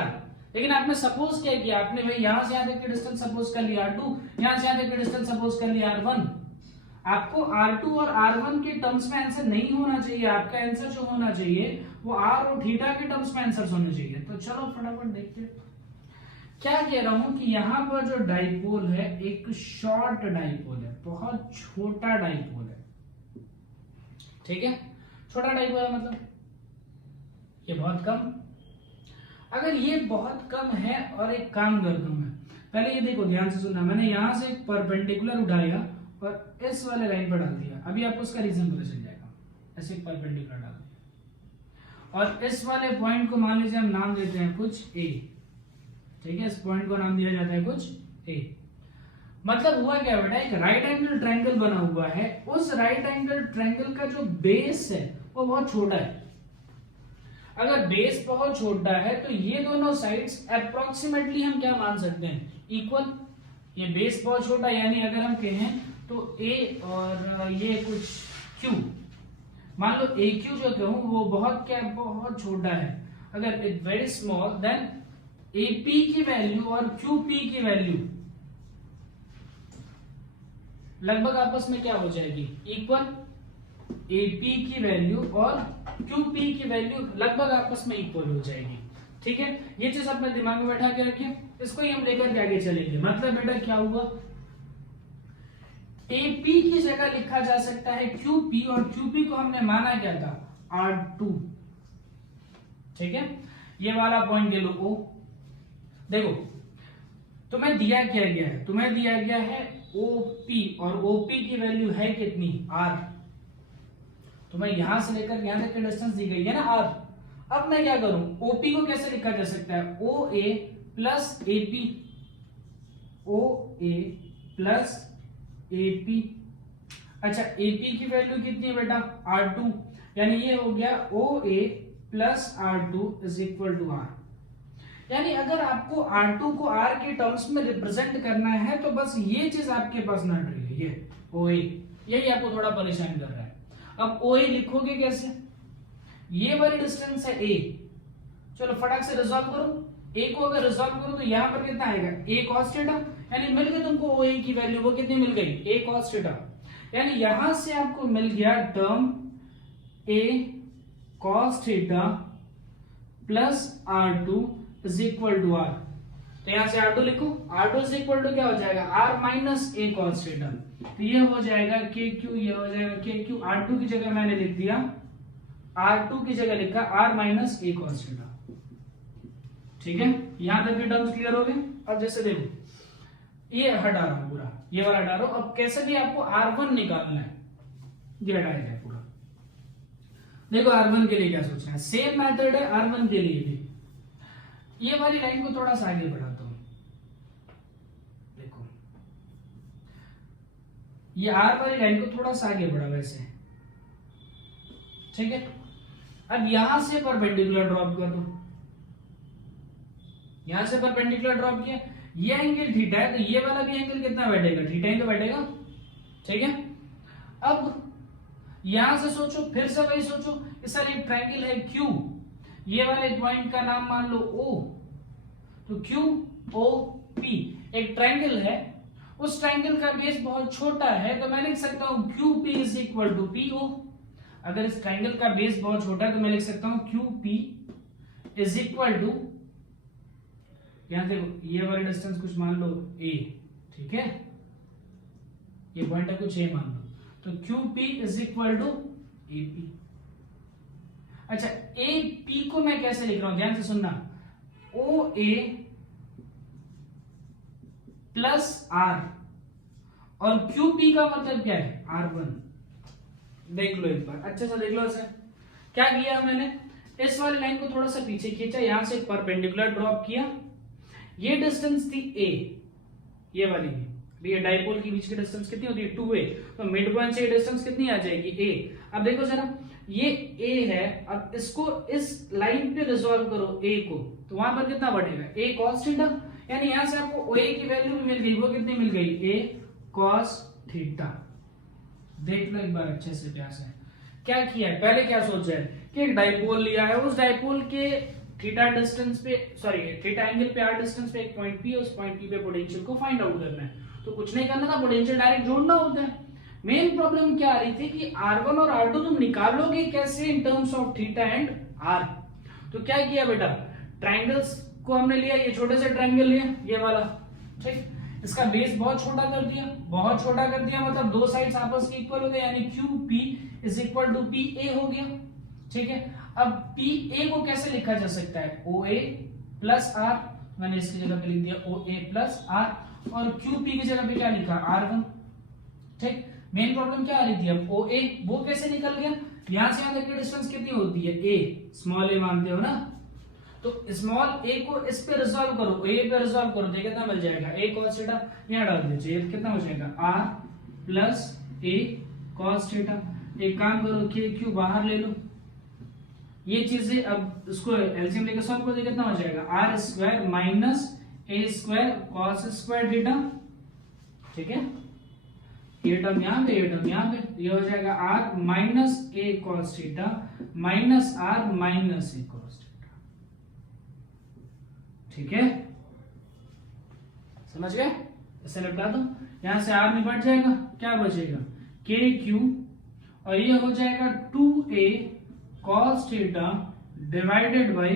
लेकिन आपने सपोज क्या किया, आपने भाई यहां से यहां तक की डिस्टेंस सपोज कर लिया r2, यहां से यहां तक की डिस्टेंस सपोज कर लिया r1। आपको r2 और r1 के टर्म्स में आंसर नहीं होना चाहिए, आपका आंसर जो होना चाहिए वो r और थीटा के टर्म्स में आंसर होना चाहिए। तो चलो फटाफट देखते हैं क्या कह रहा हूं कि यहां पर जो डाइपोल है एक शॉर्ट डाइपोल है, बहुत छोटा डाइपोल है, ठीक है। छोटा डाइपोल है मतलब ये बहुत कम। अगर ये बहुत कम है और एक काम करता हूं मैं, पहले ये देखो ध्यान से सुनना, मैंने यहां से एक परपेंडिकुलर उठाया और इस वाले लाइन पर डाल दिया। अभी आपको उसका रीजन पता चल जाएगा। ऐसे परपेंडिकुलर डाल दिया और इस वाले पॉइंट को मान लीजिए हम नाम देते हैं कुछ ए, ठीक है। इस पॉइंट को नाम दिया जाता है कुछ ए। मतलब हुआ क्या बेटा, एक राइट एंगल ट्रायंगल बना हुआ है, उस राइट एंगल ट्रायंगल का जो बेस है वो बहुत छोटा है। अगर बेस बहुत छोटा है तो ये दोनों साइड्स अप्रोक्सीमेटली हम क्या मान सकते हैं, इक्वल। ये बेस बहुत छोटा यानी अगर हम कहें तो ए और ये कुछ क्यू, मान लो ए क्यू जो कहूं वो बहुत क्या, बहुत छोटा है। अगर it very small then AP की वैल्यू और क्यूपी की वैल्यू लगभग आपस में क्या हो जाएगी, इक्वल। एपी की वैल्यू और क्यूपी की वैल्यू लगभग आपस में इक्वल हो जाएगी, ठीक है। ये चीज अपने दिमाग में बैठा के रखिए, इसको ही हम लेकर के आगे चलेंगे। मतलब बेटा क्या हुआ, एपी की जगह लिखा जा सकता है क्यूपी और क्यूपी को हमने माना क्या था, R2, ठीक है। ये वाला पॉइंट ले लो O। देखो तुम्हें दिया क्या गया है, तुम्हें दिया गया है OP और OP की वैल्यू है कितनी, R। तुम्हें यहां से लेकर यहां तक की डिस्टेंस दी गई है ना R। अब मैं क्या करूं, OP को कैसे लिखा जा सकता है, OA plus AP, OA plus AP। अच्छा AP की वैल्यू कितनी है बेटा, R2, यानी ये हो गया OA plus R2 is equal to R। यानी अगर आपको R2 को R के टर्म्स में रिप्रेजेंट करना है तो बस ये चीज आपके पास नट रही है, ये OA, यही आपको थोड़ा परेशान कर रहा है। अब OA लिखोगे कैसे, ये वाली डिस्टेंस है A, चलो फटाक से रिजॉल्व करो। A को अगर रिजॉल्व करो तो यहां पर कितना आएगा, A cos थीटा, यानी मिल गई तुमको OA की वैल्यू, वो कितनी मिल गई, A cos थीटा। यानी यहां से आपको मिल गया term A cos theta plus R2 is equal to R। तो यहां से R2 लिखो, R2 इज इक्वल टू क्या हो जाएगा, R minus A cos theta. तो ये हो जाएगा KQ, ये हो जाएगा KQ। R2 की जगह मैंने लिख दिया, R2 की जगह लिखा R minus A cos theta, ठीक है। यहां तक के टर्म्स क्लियर हो गए। अब जैसे देखो ये हटा रहा हूं पूरा, ये वाला हटा रहा हूं। अब कैसे भी आपको R1 निकालना है, ये हटाया जाए पूरा। देखो R1 के लिए क्या सोचना है, सेम मेथड है R1 के लिए भी। ये वाली लाइन को थोड़ा सा आगे बढ़ाता हूं, देखो ये R वाली लाइन को थोड़ा सा आगे बढ़ा वैसे, ठीक है। अब यहां से परपेंडिकुलर ड्रॉप कर दो, यहां से परपेंडिकुलर ड्रॉप किया, ये एंगल थीटा है तो ये वाला भी एंगल कितना बैठेगा, थीटा ही तो बैठेगा, ठीक है। अब यहां से सोचो, फिर से वही सोचो, इस साइड एक ट्रायंगल है Q, ये वाले पॉइंट का नाम मान लो O, तो QOP एक ट्रायंगल है, उस ट्रायंगल का बेस बहुत छोटा है तो मैं लिख सकता हूं QP is equal to PO। अगर इस ट्रायंगल का बेस बहुत छोटा है तो मैं लिख सकता हूं QP इज इक्वल टू, यहां देखो ये वाला डिस्टेंस कुछ मान लो A, ठीक है, ये पॉइंट है कुछ A मान लो, तो QP is equal to AP। अच्छा AP को मैं कैसे लिख रहा हूं, ध्यान से सुनना, OA प्लस R और QP का मतलब क्या है, R1। देख लो एक बार अच्छे से देख लो इसे, क्या किया मैंने, इस वाली लाइन को थोड़ा सा पीछे खींचा, यहां से परपेंडिकुलर ड्रॉप किया, ये डिस्टेंस थी A, ये वाली भी, ये डाइपोल के बीच की डिस्टेंस कितनी होती है 2A, तो मिड पॉइंट से ये डिस्टेंस कितनी आ जाएगी A। अब देखो जरा ये A है, अब इसको इस लाइन पे रिजॉल्व करो A को, तो वहां पर कितना बढ़ेगा, A cos थीटा, यानी यहां से आपको OA की वैल्यू भी मिल गई, वो कितनी मिल गई, A cos थीटा। देख लो एक बार अच्छे से प्यास है, क्या किया है, पहले क्या सोचा है कि एक डाइपोल लिया है, उस डाइपोल के थीटा डिस्टेंस पे थीटा एंगल पे r डिस्टेंस पे एक पॉइंट P है, उस पॉइंट P पे पोटेंशियल को फाइंड आउट करना है। तो कुछ नहीं करना था, पोटेंशियल डायरेक्ट जोड़ना होता है। मेन प्रॉब्लम क्या आ रही थी कि r1 और r2 तुम निकालोगे कैसे in terms of theta and r। तो क्या किया बेटा, ट्रायंगल्स को हमने लिया, ये छोटे से ट्रायंगल लिया ये वाला, ठीक, इसका बेस बहुत छोटा कर दिया, बहुत छोटा कर दिया मतलब दो साइड्स आपस के इक्वल हो गए, यानी QP is equal to PA हो गया, ठीक है। अब PA को कैसे लिखा जा सकता है, OA प्लस R, मैंने इसकी जगह पे लिख दिया OA प्लस R, और QP की जगह पे क्या लिखा R1, ठीक। मेन प्रॉब्लम क्या आ रही थी, अब OA वो कैसे निकल गया, यहां से यहां तक की डिस्टेंस कितनी होती है A, स्मॉल a मानते हो ना, तो स्मॉल a को इस पे रिजॉल्व करो, a पे रिजॉल्व करो, तो कितना मिल जाएगा, a cos थीटा, यहां डाल दीजिए, कितना हो जाएगा r plus a cos theta. एक काम करो, k q बाहर ले लो, ये चीजें अब इसको एलसीएम लेकर सॉल्व कर दो, कितना हो जाएगा r square minus a square cos square theta, ठीक है। ये टर्म यहां पे, ये टर्म यहां पे, ये हो जाएगा r minus a cos theta minus r minus a cos theta, ठीक है, समझ गए। इसे निपटा दो, यहां से r निपट जाएगा, क्या बचेगा k q, और ये हो जाएगा 2a cos theta divided by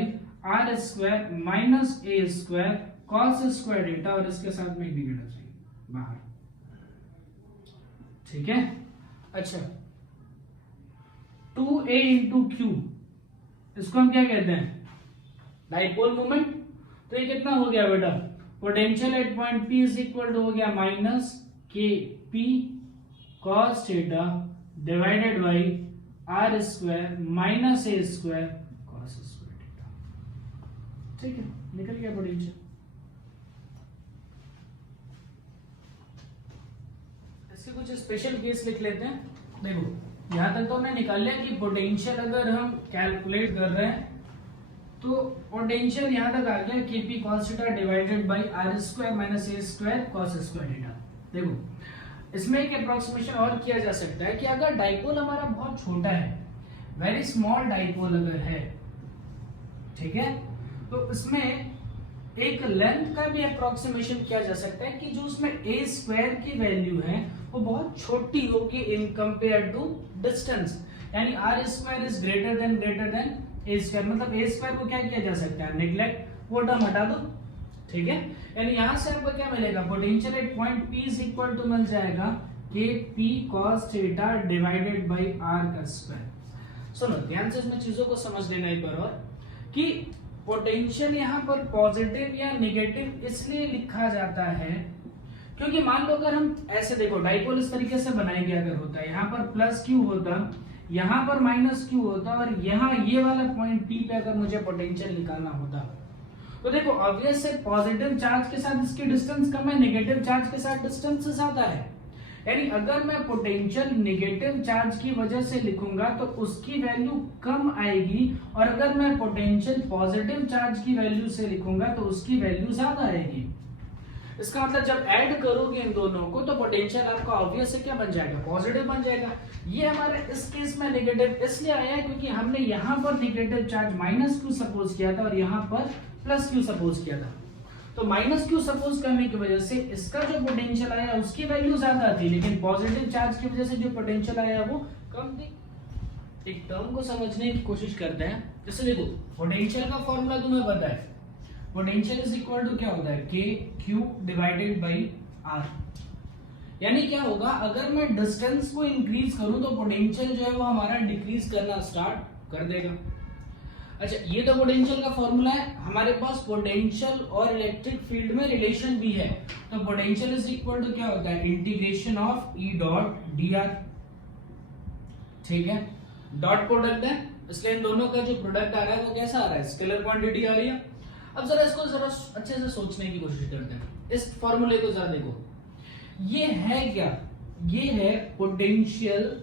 r square minus a square cos square theta, और इसके साथ में डिवाइड हो जाएगा बाहर, ठीक है। अच्छा 2a इंटू क्यू, इसको हम क्या कहते हैं, डाइपोल मोमेंट। तो ये कितना हो गया बेटा, potential at point P is equal to हो गया minus K P cos theta divided by r square minus a square cos square theta, ठीक है, निकल गया पोटेंशियल। कुछ स्पेशल केस लिख लेते हैं। देखो यहां तक तो हमने निकाल लिया कि पोटेंशियल अगर हम कैलकुलेट कर रहे हैं तो पोटेंशियल यहां तक आ गया KP cos theta divided by r square minus a square cos square theta. देखो इसमें एक अप्रोक्सीमेशन और किया जा सकता है कि अगर डाइपोल हमारा बहुत छोटा है, वेरी स्मॉल डाइपोल अगर है, ठीक है, तो इसमें एक लेंथ का भी अप्रोक्सीमेशन किया जा सकता है कि जो उसमें a स्क्वायर की वैल्यू है वो बहुत छोटी होगी इन कंपेयर टू डिस्टेंस, यानी r square is greater than a square, मतलब a स्क्वायर को क्या किया जा सकता है, नेग्लेक्ट, वो टर्म हटा दो, ठीक है। यानी यहां से आपको क्या मिलेगा, potential at point P is equal to मिल जाएगा k p cos theta divided by r का स्क्वायर। सुनो ध्यान से इसमें चीजों को समझ लेना एक बार और, कि पोटेंशियल यहाँ पर पॉजिटिव या नेगेटिव इसलिए लिखा जाता है क्योंकि मान लो अगर हम ऐसे देखो डाइपोल इस तरीके से बनाएंगे, अगर होता है यहाँ पर प्लस क्यू होता, यहाँ पर माइनस क्यू होता, और यहाँ ये वाला पॉइंट P पे अगर मुझे पोटेंशियल निकालना होता, तो देखो ऑब्वियस है पॉजिटिव चार्ज के साथ इसकी डिस्टेंस कम है, नेगेटिव चार्ज के साथ डिस्टेंस ज्यादा है। यानी अगर मैं पोटेंशियल नेगेटिव चार्ज की वजह से लिखूंगा तो उसकी वैल्यू कम आएगी, और अगर मैं पोटेंशियल पॉजिटिव चार्ज की वैल्यू से लिखूंगा तो उसकी वैल्यू ज्यादा आएगी। इसका मतलब जब ऐड करोगे इन दोनों को तो पोटेंशियल आपका ऑब्वियस है क्या बन जाएगा, पॉजिटिव बन जाएगा। ये हमारे इस केस में नेगेटिव इसलिए आया है क्योंकि हमने यहाँ पर negative charge minus Q suppose किया था और यहाँ पर प्लस क्यू सपोज किया था, तो माइनस क्यू सपोज करने की वजह से इसका जो पोटेंशियल आया उसकी वैल्यू ज्यादा थी, लेकिन पॉजिटिव चार्ज की वजह से जो पोटेंशियल आया वो कम थी। एक टर्म को समझने की कोशिश करते हैं, जैसे देखो पोटेंशियल का फॉर्मूला तुम्हें पता है, पोटेंशियल इज इक्वल टू क्या होता है, के क्यू डिवाइडेड बाई आर। यानी क्या होगा, अगर मैं डिस्टेंस को इंक्रीज करूं तो पोटेंशियल जो है वो हमारा डिक्रीज करना स्टार्ट कर देगा। अच्छा ये तो पोटेंशियल का फॉर्मूला है, हमारे पास पोटेंशियल और इलेक्ट्रिक फील्ड में रिलेशन भी है, तो पोटेंशियल इज इक्वल टू क्या होता है, integration of E dot D R, ठीक है, डॉट प्रोडक्ट है इसलिए इन दोनों का जो प्रोडक्ट आ रहा है वो कैसा आ रहा है, स्केलर क्वांटिटी आ रही है। अब जरा इसको जरा अच्छे से सोचने की कोशिश करते हैं, इस फॉर्मूले को जरा देखो, ये है क्या, ये है potential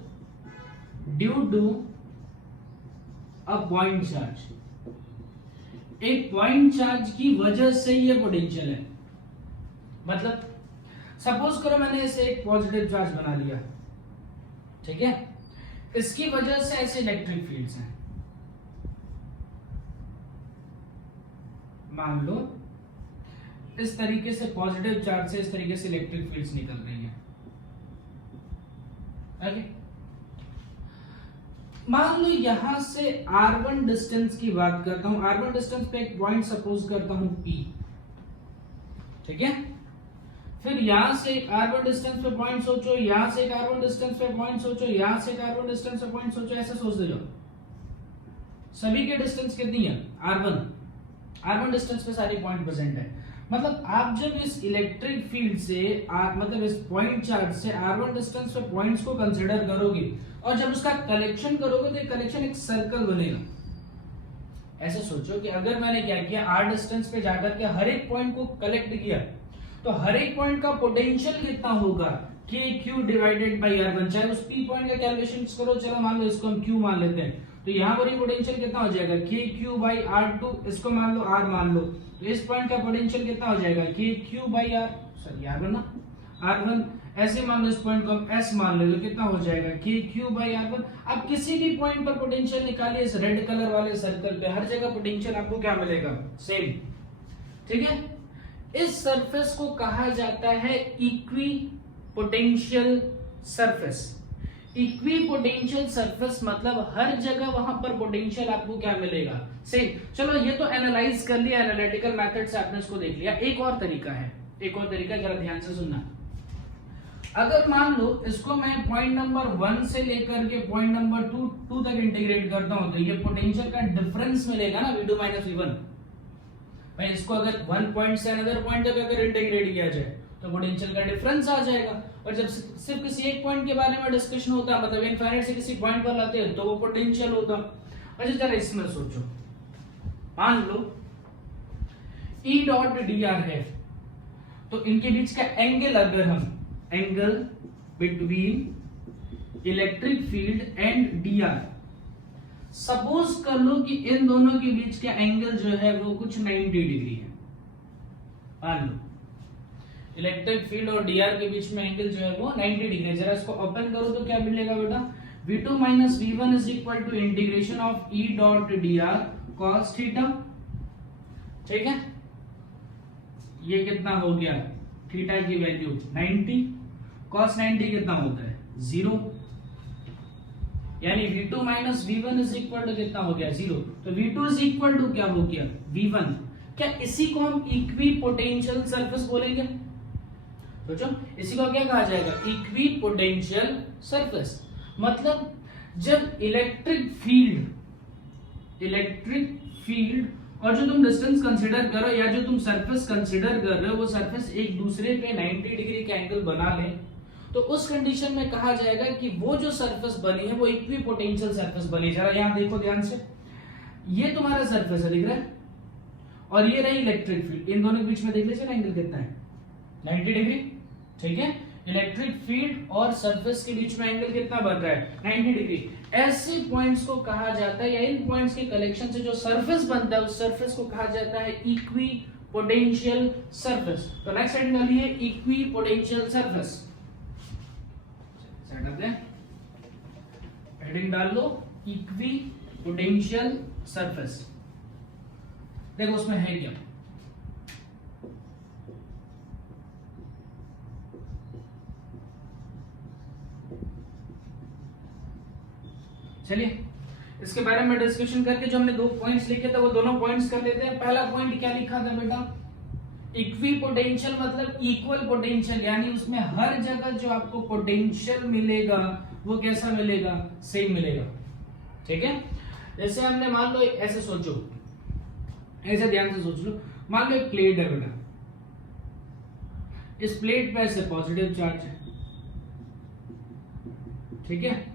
due to a point charge. एक पॉइंट चार्ज की वजह से ये पोटेंशियल है, मतलब सपोज करो मैंने इसे एक पॉजिटिव चार्ज बना लिया, ठीक है, इसकी वजह से ऐसे इलेक्ट्रिक फील्ड्स हैं, मान लो इस तरीके से पॉजिटिव चार्ज से इस तरीके से इलेक्ट्रिक फील्ड्स निकल रही है। ओके, मान लो यहां से r1 डिस्टेंस की बात करता हूं, r1 डिस्टेंस पे एक पॉइंट सपोज करता हूं P, ठीक है। फिर यहां से एक r1 डिस्टेंस पे पॉइंट सोचो, यहां से एक r1 डिस्टेंस पे पॉइंट सोचो, यहां से एक r1 डिस्टेंस पे पॉइंट सोचो, ऐसे सोच दे जाओ। सभी के डिस्टेंस कितनी है? r1 डिस्टेंस पे सारी पॉइंट प्रेजेंट है। मतलब आप जब इस इलेक्ट्रिक फील्ड से मतलब इस पॉइंट चार्ज से r1 डिस्टेंस पे पॉइंट्स को कंसीडर करोगे और जब उसका कलेक्शन करोगे तो कलेक्शन एक सर्कल बनेगा। ऐसे सोचो कि अगर मैंने क्या किया, r डिस्टेंस पे जाकर के हर एक पॉइंट को कलेक्ट किया तो हर एक पॉइंट का पोटेंशियल कितना होगा? kq divided bye r1। चाहे उस p पॉइंट का कैलकुलेशन करो, चलो मान लो इसको हम q मान लेते हैं, तो यहाँ पर ही पोटेंशियल कितना हो जाएगा? kq बाई r2, इसको मान लो r मान लो, तो इस पॉइंट का पोटेंशियल कितना हो जाएगा? kq by r, sorry r1 ना, r1। ऐसे मान लो इस पॉइंट को हम s मान ले तो कितना हो जाएगा? kq by r1। अब किसी भी पॉइंट पर पोटेंशियल निकालिए इस रेड कलर वाले सर्कल पे, हर जगह पोटेंशियल आपको क्या मिलेगा? सेम, ठीक है। इस सरफेस को कहा जाता है equi potential surface. Equi potential surface मतलब हर जगह वहां पर पोटेंशियल आपको क्या मिलेगा? सेम। चलो ये तो एनालाइज कर लिया, एनालिटिकल मेथड से आपने इसको देख लिया। एक और तरीका है, एक और तरीका, जरा ध्यान से सुनना। अगर मान लो इसको मैं पॉइंट नंबर 1 से लेकर के पॉइंट नंबर 2 तक इंटीग्रेट करता हूं, तो ये पोटेंशियल का डिफरेंस मिलेगा ना, v2 माइनस v1। भाई इसको अगर 1 पॉइंट से अनदर पॉइंट तक अगर इंटीग्रेट किया जाए तो पोटेंशियल का डिफरेंस आ जाएगा। और जब सिर्फ किसी एक पॉइंट के बारे में डिस्कशन होता है, मतलब इनफाइनाइट से किसी पॉइंट पर लाते हैं, तो वो पोटेंशियल होता। अच्छा जरा इसमें सोचो, मान लो E डॉट dr है, तो इनके बीच का एंगल, अगर हम angle between electric field and dr suppose कर लो कि इन दोनों के बीच का एंगल जो है वो कुछ 90 डिग्री है। मान लो इलेक्ट्रिक फील्ड और dr के बीच में एंगल जो है वो 90 डिग्री है। जरा इसको ओपन करो तो क्या मिलेगा बेटा? v2 minus v1 is equal to integration of E dot dr cos theta, ठीक है। ये कितना हो गया? थीटा की वैल्यू 90, cos 90 कितना होता है? 0, यानी v2 minus v1 is equal to कितना हो गया? 0। तो v2 इज इक्वल टू क्या हो गया? v1। क्या इसी को हम इक्वी पोटेंशियल सरफेस बोलेंगे? सोचो, इसी को क्या कहा जाएगा? Equi potential surface. मतलब जब इलेक्ट्रिक फील्ड और जो तुम डिस्टेंस कंसीडर करो या जो तुम सरफेस कंसीडर कर रहे हो वो सरफेस एक दूसरे पे 90 डिग्री का एंगल बना ले, तो उस कंडीशन में कहा जाएगा कि वो जो सरफेस बनी है वो इक्वी पोटेंशियल सरफेस बनी। जरा यहां देखो ध्यान से, ये तुम्हारा सरफेस है, दिख रहा है, और ये रही इलेक्ट्रिक फील्ड। इन दोनों के बीच में देख लीजिए ना एंगल कितना है? 90 डिग्री, ठीक है। इलेक्ट्रिक फील्ड और सरफेस के बीच में एंगल कितना बन रहा है? 90 डिग्री। ऐसे पॉइंट्स को कहा जाता है, या इन पॉइंट्स के कलेक्शन से जो सरफेस बनता है उस सरफेस को कहा जाता है इक्वी पोटेंशियल सरफेस। तो नेक्स्ट हेडिंग वाली है इक्वी पोटेंशियल सरफेस। सेटअप है, हेडिंग डाल दो इक्वी पोटेंशियल सरफेस। देखो उसमें है क्या? चलिए इसके बारे में डिस्कशन करके जो हमने 2 पॉइंट्स लिखे थे वो दोनों पॉइंट्स कर लेते हैं। पहला पॉइंट क्या लिखा था बेटा? इक्वी पोटेंशियल मतलब इक्वल पोटेंशियल, यानी उसमें हर जगह जो आपको पोटेंशियल मिलेगा वो कैसा मिलेगा? सेम मिलेगा, ठीक है। जैसे हमने मान लो ऐसे सोचो, ऐसे ध्यान से सोच लो, मान लो एक प्लेट है बेटा, इस प्लेट पे ऐसे पॉजिटिव चार्ज है, ठीक है,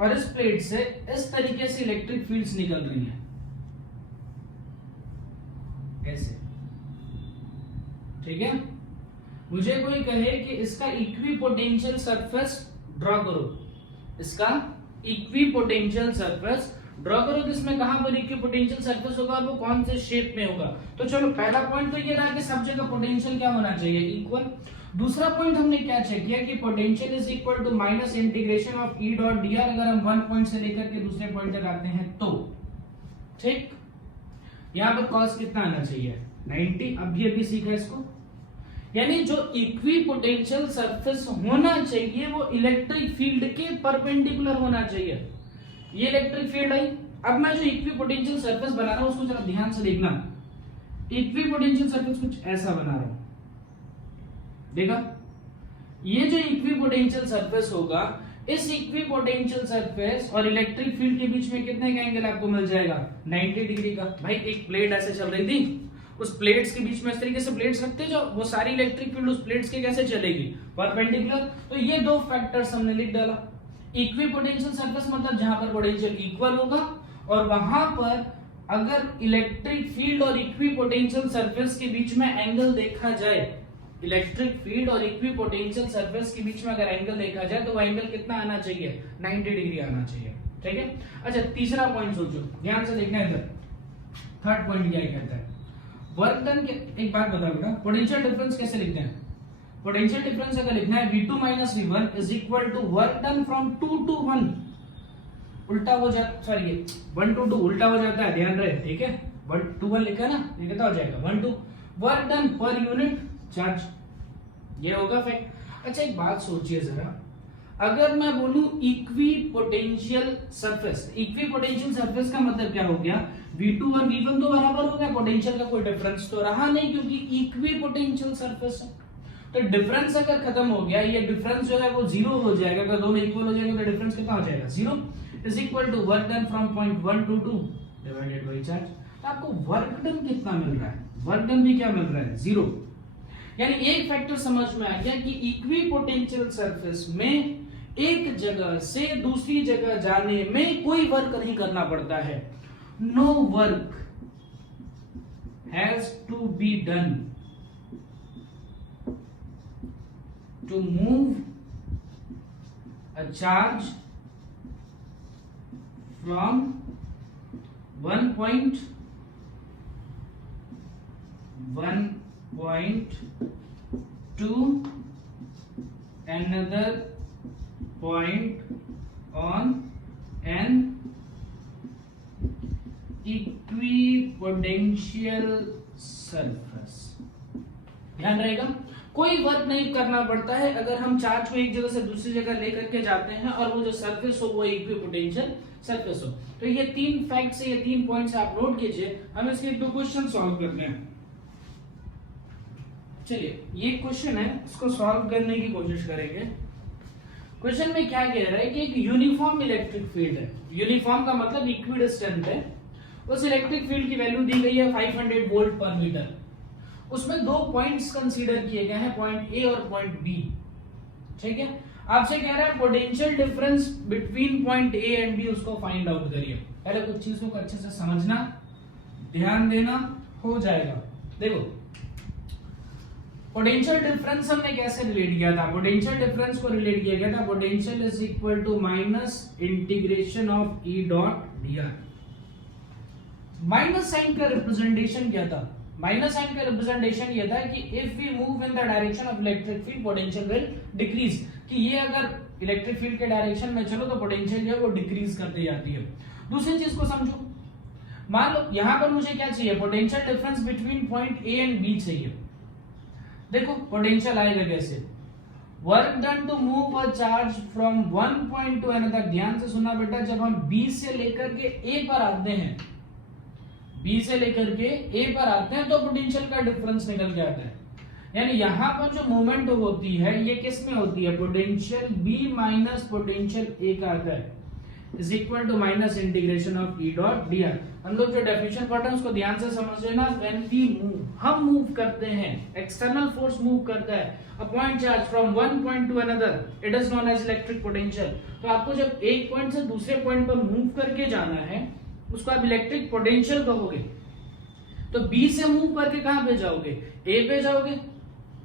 और इस प्लेट से इस तरीके से इलेक्ट्रिक फील्ड्स निकल रही हैं ऐसे, ठीक है। मुझे कोई कहे कि इसका इक्वी पोटेंशियल सरफेस ड्रॉ करो, इसका इक्वी पोटेंशियल सरफेस ड्रॉ करो, तो इसमें कहां पर इक्वी पोटेंशियल सरफेस होगा और वो कौन से शेप में होगा? तो चलो पहला पॉइंट तो ये रहा कि सब जगह पोटेंशियल क्या होना चाहिए? इक्वल। दूसरा पॉइंट हमने क्या चेक किया कि potential is equal to minus integration of E dot dr, अगर हम 1 पॉइंट से लेकर के दूसरे पॉइंट तक आते हैं तो, ठीक। यहां पर cos कितना आना चाहिए? 90 अभी सीखा इसको। यानी जो इक्विपोटेंशियल सरफेस होना चाहिए वो इलेक्ट्रिक फील्ड के परपेंडिकुलर होना चाहिए। ये इलेक्ट्रिक फील्ड आई। अब मैं जो इक्विपोटेंशियल सरफेस बना रहा हूं उसको जरा ध्यान से देखना। इक्विपोटेंशियल सरफेस कुछ ऐसा बना रहा हूं, देखा? ये जो इक्विपोटेंशियल सरफेस होगा, इस इक्विपोटेंशियल सरफेस और इलेक्ट्रिक फील्ड के बीच में कितने का एंगल आपको मिल जाएगा? 90 डिग्री का। भाई एक प्लेट ऐसे चल रही थी, उस प्लेट्स के बीच में इस तरीके से प्लेट्स रखते जो, वो सारी इलेक्ट्रिक फील्ड उस प्लेट्स के कैसे चलेगी? परपेंडिकुलर। तो ये दो फैक्टर्स हमने लिख डाला। इक्विपोटेंशियल सरफेस मतलब जहां पर पोटेंशियल इक्वल होगा, और वहां पर अगर इलेक्ट्रिक फील्ड और इक्विपोटेंशियल सरफेस के बीच में एंगल देखा जाए, इलेक्ट्रिक फील्ड और इक्विपोटेंशियल सरफेस के बीच में अगर एंगल देखा जाए तो वो एंगल कितना आना चाहिए? 90 डिग्री आना चाहिए। ठीक है। अच्छा, तीसरा पॉइंट सोचो, ध्यान से देखना है इधर। थर्ड पॉइंट क्या कहता है? वर्क डन के, एक बात बताओ बेटा, पोटेंशियल डिफरेंस कैसे लिखते हैं? पोटेंशियल डिफरेंस अगर लिखना है V2 - V1 is equal to work done from 2 to 1। उल्टा हो जाता, सॉरी 1 to 2 उल्टा हो जाता है, ध्यान रहे। ठीक है, 1 to 1 लिखा ना, ये कितना हो जाएगा? 1 to work done per unit charge, ये होगा फैक्ट। अच्छा, एक बात सोचिए जरा, अगर मैं बोलूं इक्विपोटेंशियल सरफेस, इक्विपोटेंशियल सरफेस का मतलब क्या हो गया? V2 और V1 तो बराबर हो गया, पोटेंशियल का कोई डिफरेंस तो रहा नहीं क्योंकि इक्विपोटेंशियल सरफेस है। तो डिफरेंस अगर खत्म हो गया, ये डिफरेंस जो है वो जीरो हो जाएगा। अगर दोनों इक्वल हो जाएंगे तो डिफरेंस कितना हो जाएगा? Zero. Is equal to work done from point 1 to 2 divided by charge. तो आपको वर्क डन कितना मिल रहा है? वर्क डन भी क्या मिल रहा है? जीरो। यानी एक फैक्टर समझ में आ गया कि इक्विपोटेंशियल सरफेस में एक जगह से दूसरी जगह जाने में कोई वर्क नहीं करना पड़ता है। No work has to be done to move a charge from one point to another point on an equipotential surface। ध्यान रहेगा, कोई वर्क नहीं करना पड़ता है अगर हम चार्ज को एक जगह से दूसरी जगह लेकर के जाते हैं और वो जो सरफेस हो वो इक्विपोटेंशियल सरफेस हो। तो ये तीन फैक्ट्स है, ये तीन पॉइंट्स आप नोट कीजिए। हम इसके दो क्वेश्चन सॉल्व करते हैं। चलिए, ये क्वेश्चन है, इसको सॉल्व करने की कोशिश करेंगे। क्वेश्चन में क्या कह रहा है कि एक यूनिफॉर्म इलेक्ट्रिक फील्ड है। यूनिफॉर्म का मतलब इक्विडिस्टेंट है। उस इलेक्ट्रिक फील्ड की वैल्यू दी गई है 500 वोल्ट पर मीटर। उसमें दो पॉइंट्स कंसीडर किए गए हैं, पॉइंट ए और पॉइंट बी। ठीक है, आपसे कह रहा है potential difference between point A and B, उसको फाइंड आउट करिए। पहले कुछ चीजों को अच्छे से समझना, ध्यान देना, हो जाएगा। देखो, पोटेंशियल डिफरेंस हमने कैसे रिलेट किया था? पोटेंशियल डिफरेंस को रिलेट किया गया था potential is equal to minus integration of E dot dr। Minus sign का रिप्रेजेंटेशन क्या था? माइनस साइन का रिप्रेजेंटेशन ये था कि if we move in the direction of electric field potential will decrease, कि ये अगर इलेक्ट्रिक फील्ड के डायरेक्शन में चलो तो पोटेंशियल जो है वो डिक्रीज करते जाती है। दूसरी चीज को समझो, मान लो यहां पर मुझे क्या चाहिए? Potential difference between point A and B चाहिए। देखो पोटेंशियल आएगा कैसे? Work done to move a charge from one point to another. ध्यान से सुनना बेटा, जब हम बी से लेकर के ए पर आते हैं, बी से लेकर के ए पर आते हैं तो पोटेंशियल का डिफरेंस निकल के आता है। यानी यहां पर जो मूवमेंट होती है ये किस में होती है? Potential B minus potential A का आता है, is equal to minus integration of E dot dr। हम लोग जो डेफिनेशन पढ़ रहे हैं उसको ध्यान से समझ लेना। व्हेन वी मूव, हम मूव करते हैं, एक्सटर्नल फोर्स मूव करता है a point charge from one point to another, it is known as electric potential. तो आपको जब एक पॉइंट से दूसरे पॉइंट पर मूव करके जाना है उसको आप इलेक्ट्रिक पोटेंशियल कहोगे। तो बी से मूव करके कहां पे जाओगे? ए पे जाओगे,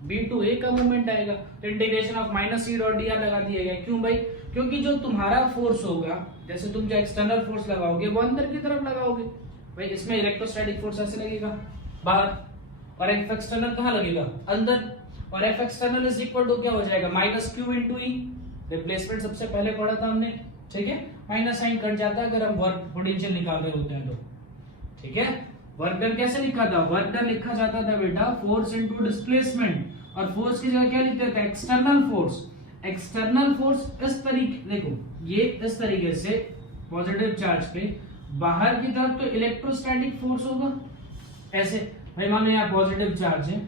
बी टू ए का मूवमेंट आएगा। तो integration of minus E dot dr लगा दिया गया। क्यों भाई? क्योंकि जो तुम्हारा फोर्स होगा, जैसे तुम जो एक्सटर्नल फोर्स लगाओगे वो अंदर की तरफ लगाओगे। भाई इसमें इलेक्ट्रोस्टैटिक फोर्स ऐसे लगेगा बाहर, और एफ एक्सटर्नल कहां लगेगा? अंदर। और F external is equal to क्या हो जाएगा? Minus Q into E. Replacement सबसे पहले पढ़ा था हमने। ठीक है, माइनस साइन कट जाता है अगर हम वर्क पोटेंशियल निकाल रहे होते हैं तो। ठीक है, वर्क डन कैसे लिखा था, वर्क डन लिखा जाता था बेटा फोर्स इनटू डिस्प्लेसमेंट, और फोर्स की जगह क्या लिखते थे, एक्सटर्नल फोर्स। एक्सटर्नल फोर्स इस तरीके, देखो ये इस तरीके से पॉजिटिव चार्ज पे बाहर की तरफ तो इलेक्ट्रोस्टैटिक फोर्स होगा ऐसे। भाई मान लो यहाँ पॉजिटिव चार्ज है,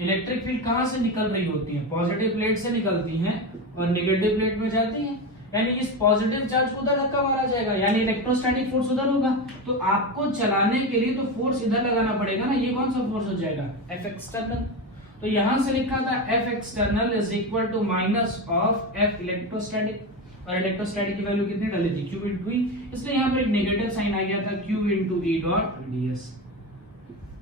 इलेक्ट्रिक फील्ड कहां से निकल रही होती है, पॉजिटिव प्लेट से निकलती हैं और नेगेटिव प्लेट में जाती हैं, यानी इस पॉजिटिव चार्ज को उधर धक्का मारा जाएगा, यानी इलेक्ट्रोस्टैटिक फोर्स उधर होगा। तो आपको चलाने के लिए तो फोर्स इधर लगाना पड़ेगा ना, ये कौन सा फोर्स हो जाएगा, एफ एक्सटर्नल। तो यहां से लिखा था F external is equal to minus of F electrostatic, और इलेक्ट्रोस्टैटिक की वैल्यू कितनी डाली थी, क्यू इनटू ई, इसलिए यहां पर एक नेगेटिव साइन आ गया था, Q into E dot DS.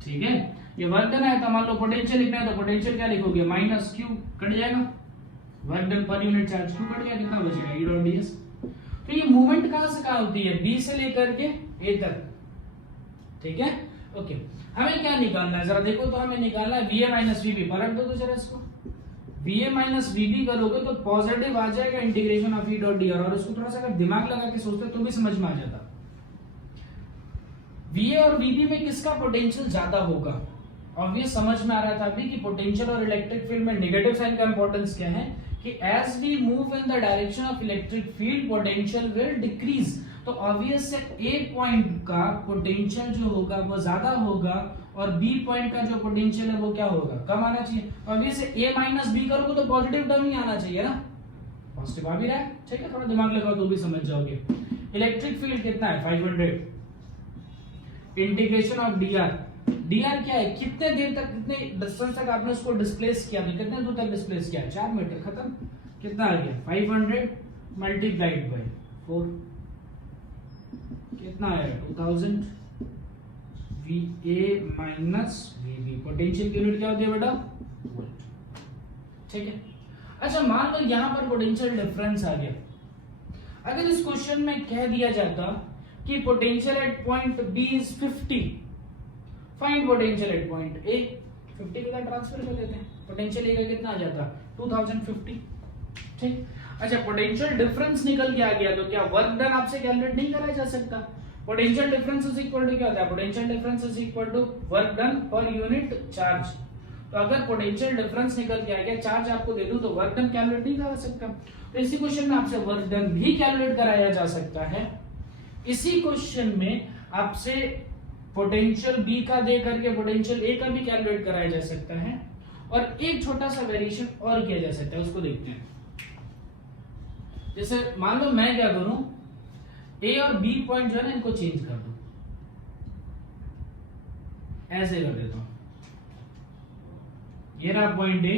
ठीक है, ये वर्क डन है, तो मान लो पोटेंशियल लिखना है तो पोटेंशियल क्या लिखोगे, माइनस क्यू, कट जाएगा, work done per unit charge Q cut गया, कितना बचेगा, ई डॉट डीएस। तो ये मूवमेंट कहां से कहां होती है, बी से लेकर के ए तक। ठीक है, ओके। हमें क्या निकालना है जरा देखो, तो हमें निकालना है वीए माइनस वीबी, पलट दो तो जरा इसको, वीए माइनस वीबी करोगे तो पॉजिटिव आ जाएगा integration of E dot dr, और उसको थोड़ा सा अगर दिमाग लगा के सोचते तो भी समझ में आ जाता। वीए और वीबी में किसका पोटेंशियल ज्यादा होगा, ऑब्वियस समझ में आ रहा था अभी कि पोटेंशियल और इलेक्ट्रिक फील्ड में नेगेटिव साइन का इंपॉर्टेंस क्या है, कि as we move in the direction of electric field potential will decrease. तो ऑब्वियस से ए पॉइंट का पोटेंशियल जो होगा वो ज्यादा होगा, और बी पॉइंट का जो पोटेंशियल है वो क्या होगा, कम आना चाहिए। ऑब्वियस से ए माइनस बी करोगे तो पॉजिटिव टर्म ही आना चाहिए ना, पॉजिटिव आ भी रहा है। ठीक है, थोड़ा दिमाग लगाओ तो भी समझ जाओगे। इलेक्ट्रिक फील्ड कितना है, 500, इंटीग्रेशन ऑफ डीआर, डीआर क्या है, कितने देर तक, कितने डिस्टेंस तक आपने उसको डिस्प्लेस किया, कितने दूर तक डिस्प्लेस किया, 4 मीटर, खत्म। कितना आ गया, 500 मल्टीप्लाइड बाय 4, कितना आया, 2000 वीए माइनस वीबी। पोटेंशियल की यूनिट क्या होती है बेटा, वोल्ट। ठीक है, अच्छा मान लो यहां पर पोटेंशियल डिफरेंस आ गया। अगर इस क्वेश्चन में कह दिया जाता कि potential at point B is 50, find potential at point A, 50 को ट्रांसफर कर देते हैं, पोटेंशियल ए का कितना आ जाता, 2050। ठीक, अच्छा पोटेंशियल डिफरेंस निकल के आ गया तो क्या वर्क डन आपसे कैलकुलेट नहीं करा जा सकता, potential difference is equal to क्या होता है, potential difference is equal to work done per unit charge. तो अगर पोटेंशियल डिफरेंस निकल के आ गया, चार्ज आपको दे दूं तो वर्क डन कैलकुलेट नहीं करा सकता। तो इसी क्वेश्चन में आपसे वर्क डन भी कैलकुलेट कराया जा सकता है। इसी क्वेश्चन में आपसे पोटेंशियल बी का दे करके पोटेंशियल ए का भी कैलकुलेट कराया जा सकता है, और एक छोटा सा वेरिएशन और किया जा सकता है, उसको देखते हैं। जैसे मान लो मैं क्या करूं, ए और बी पॉइंट जो है ना इनको चेंज कर दूं, ऐसे कर देता हूं, ये रहा पॉइंट ए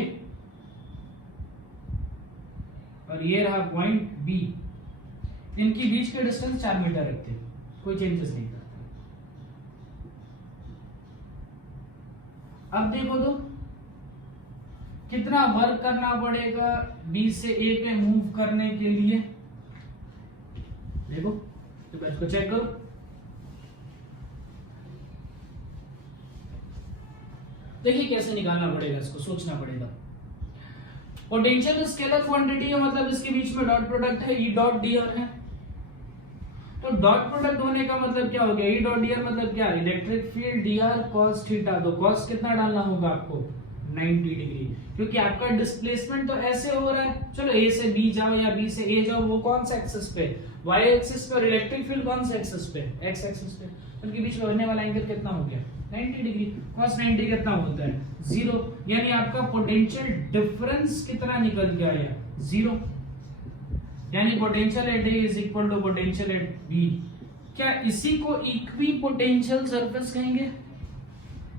और ये रहा पॉइंट बी, इनकी बीच के डिस्टेंस 4 मीटर रखते हैं, कोई चेंजेस नहीं करते। अब देखो तो कितना वर्क करना पड़ेगा बी से ए पे मूव करने के लिए, देखो तो इसको चेक करो। देखिए कैसे निकालना पड़ेगा, इसको सोचना पड़ेगा। पोटेंशियल स्केलर क्वांटिटी है, मतलब इसके बीच में डॉट प्रोडक्ट है, ई डॉट डीआर है। तो डॉट प्रोडक्ट होने का मतलब क्या हो गया, ई डॉट डीआर मतलब क्या, electric field dr cos theta. तो कॉस कितना डालना होगा आपको, 90 डिग्री, क्योंकि आपका डिस्प्लेसमेंट तो ऐसे हो रहा है। चलो ए से बी जाओ या बी से ए जाओ, वो कौन सा एक्सिस पे, वाई एक्सिस पे, और इलेक्ट्रिक फील्ड कौन सा एक्सिस पे, एक्स एक्सिस पे। उनके बीच में होने वाला एंगल कितना हो गया, 90 डिग्री। cos 90 कितना होता है, 0, यानी आपका पोटेंशियल डिफरेंस कितना निकल के आया, 0, यानी potential at A is equal to potential at B. क्या इसी को इक्वी पोटेंशियल सरफेस कहेंगे।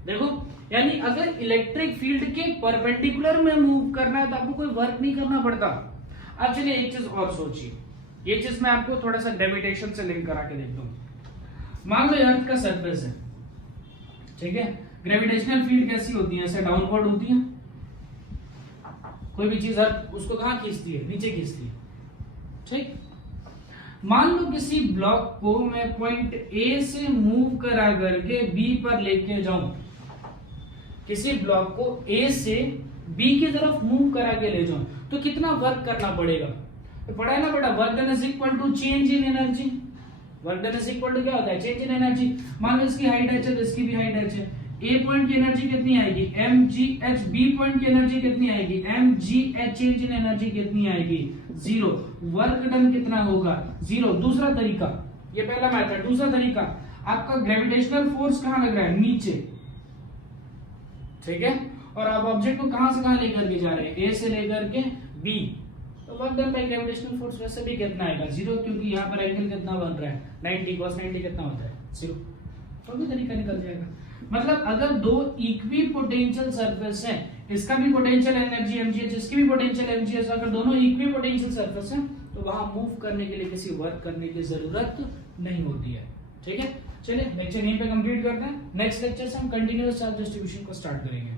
देखो, यानी अगर इलेक्ट्रिक फील्ड के परपेंडिकुलर में मूव करना है तो आपको कोई वर्क नहीं करना पड़ता। अब चलिए एक चीज और सोचिए, ये चीज मैं आपको थोड़ा सा ग्रेविटेशन से लिंक करा के देखता हूं। मान लो अर्थ का सरफेस है, ठीक है, ग्रेविटेशनल फील्ड कैसी होती है, ऐसे डाउनवर्ड होती है। कोई भी चीज अर्थ उसको कहां खींचती है, नीचे खींचती है। ठीक, मान लो किसी ब्लॉक को मैं पॉइंट ए से मूव करा करके बी पर लेके जाऊं, किसी ब्लॉक को ए से बी की तरफ मूव करा के ले जाऊं, तो कितना वर्क करना पड़ेगा, तो पढ़ा है ना बेटा, work done is equal to change in energy. Work done is equal to क्या होता है, चेंज इन एनर्जी। मान लो इसकी हाइट h है तो इसकी भी हाइट h है। ए पॉइंट की एनर्जी कितनी आएगी, mgh। बी पॉइंट की एनर्जी कितनी आएगी, mgh। चेंज इन एनर्जी कितनी आएगी, 0। वर्क डन कितना होगा, 0। दूसरा तरीका, ये पहला मेथड। दूसरा तरीका, आपका ग्रेविटेशनल फोर्स कहां लग रहा है, नीचे, ठीक है, और आप ऑब्जेक्ट को कहां से कहां लेकर के जा रहे हैं, ए से लेकर के बी, तो work done by gravitational force वैसे भी कितना आएगा, 0, क्योंकि यहाँ पर एंगल कितना बन रहा है, 90, cos 90 कितना होता है, 0। तो भी तरीका निकल जाएगा। मतलब अगर दो इक्वी पोटेंशियल सरफेस है, इसका भी पोटेंशियल एनर्जी mgh, इसकी भी पोटेंशियल mgh, अगर दोनों इक्वी पोटेंशियल सरफेस है तो वहां मूव करने के लिए किसी वर्क करने की जरूरत नहीं होती है, ठीक है। चलिए लेक्चर यहीं पे कंप्लीट करते हैं। नेक्स्ट लेक्चर से हम कंटिन्यूअस चार्ज डिस्ट्रीब्यूशन को स्टार्ट करेंगे।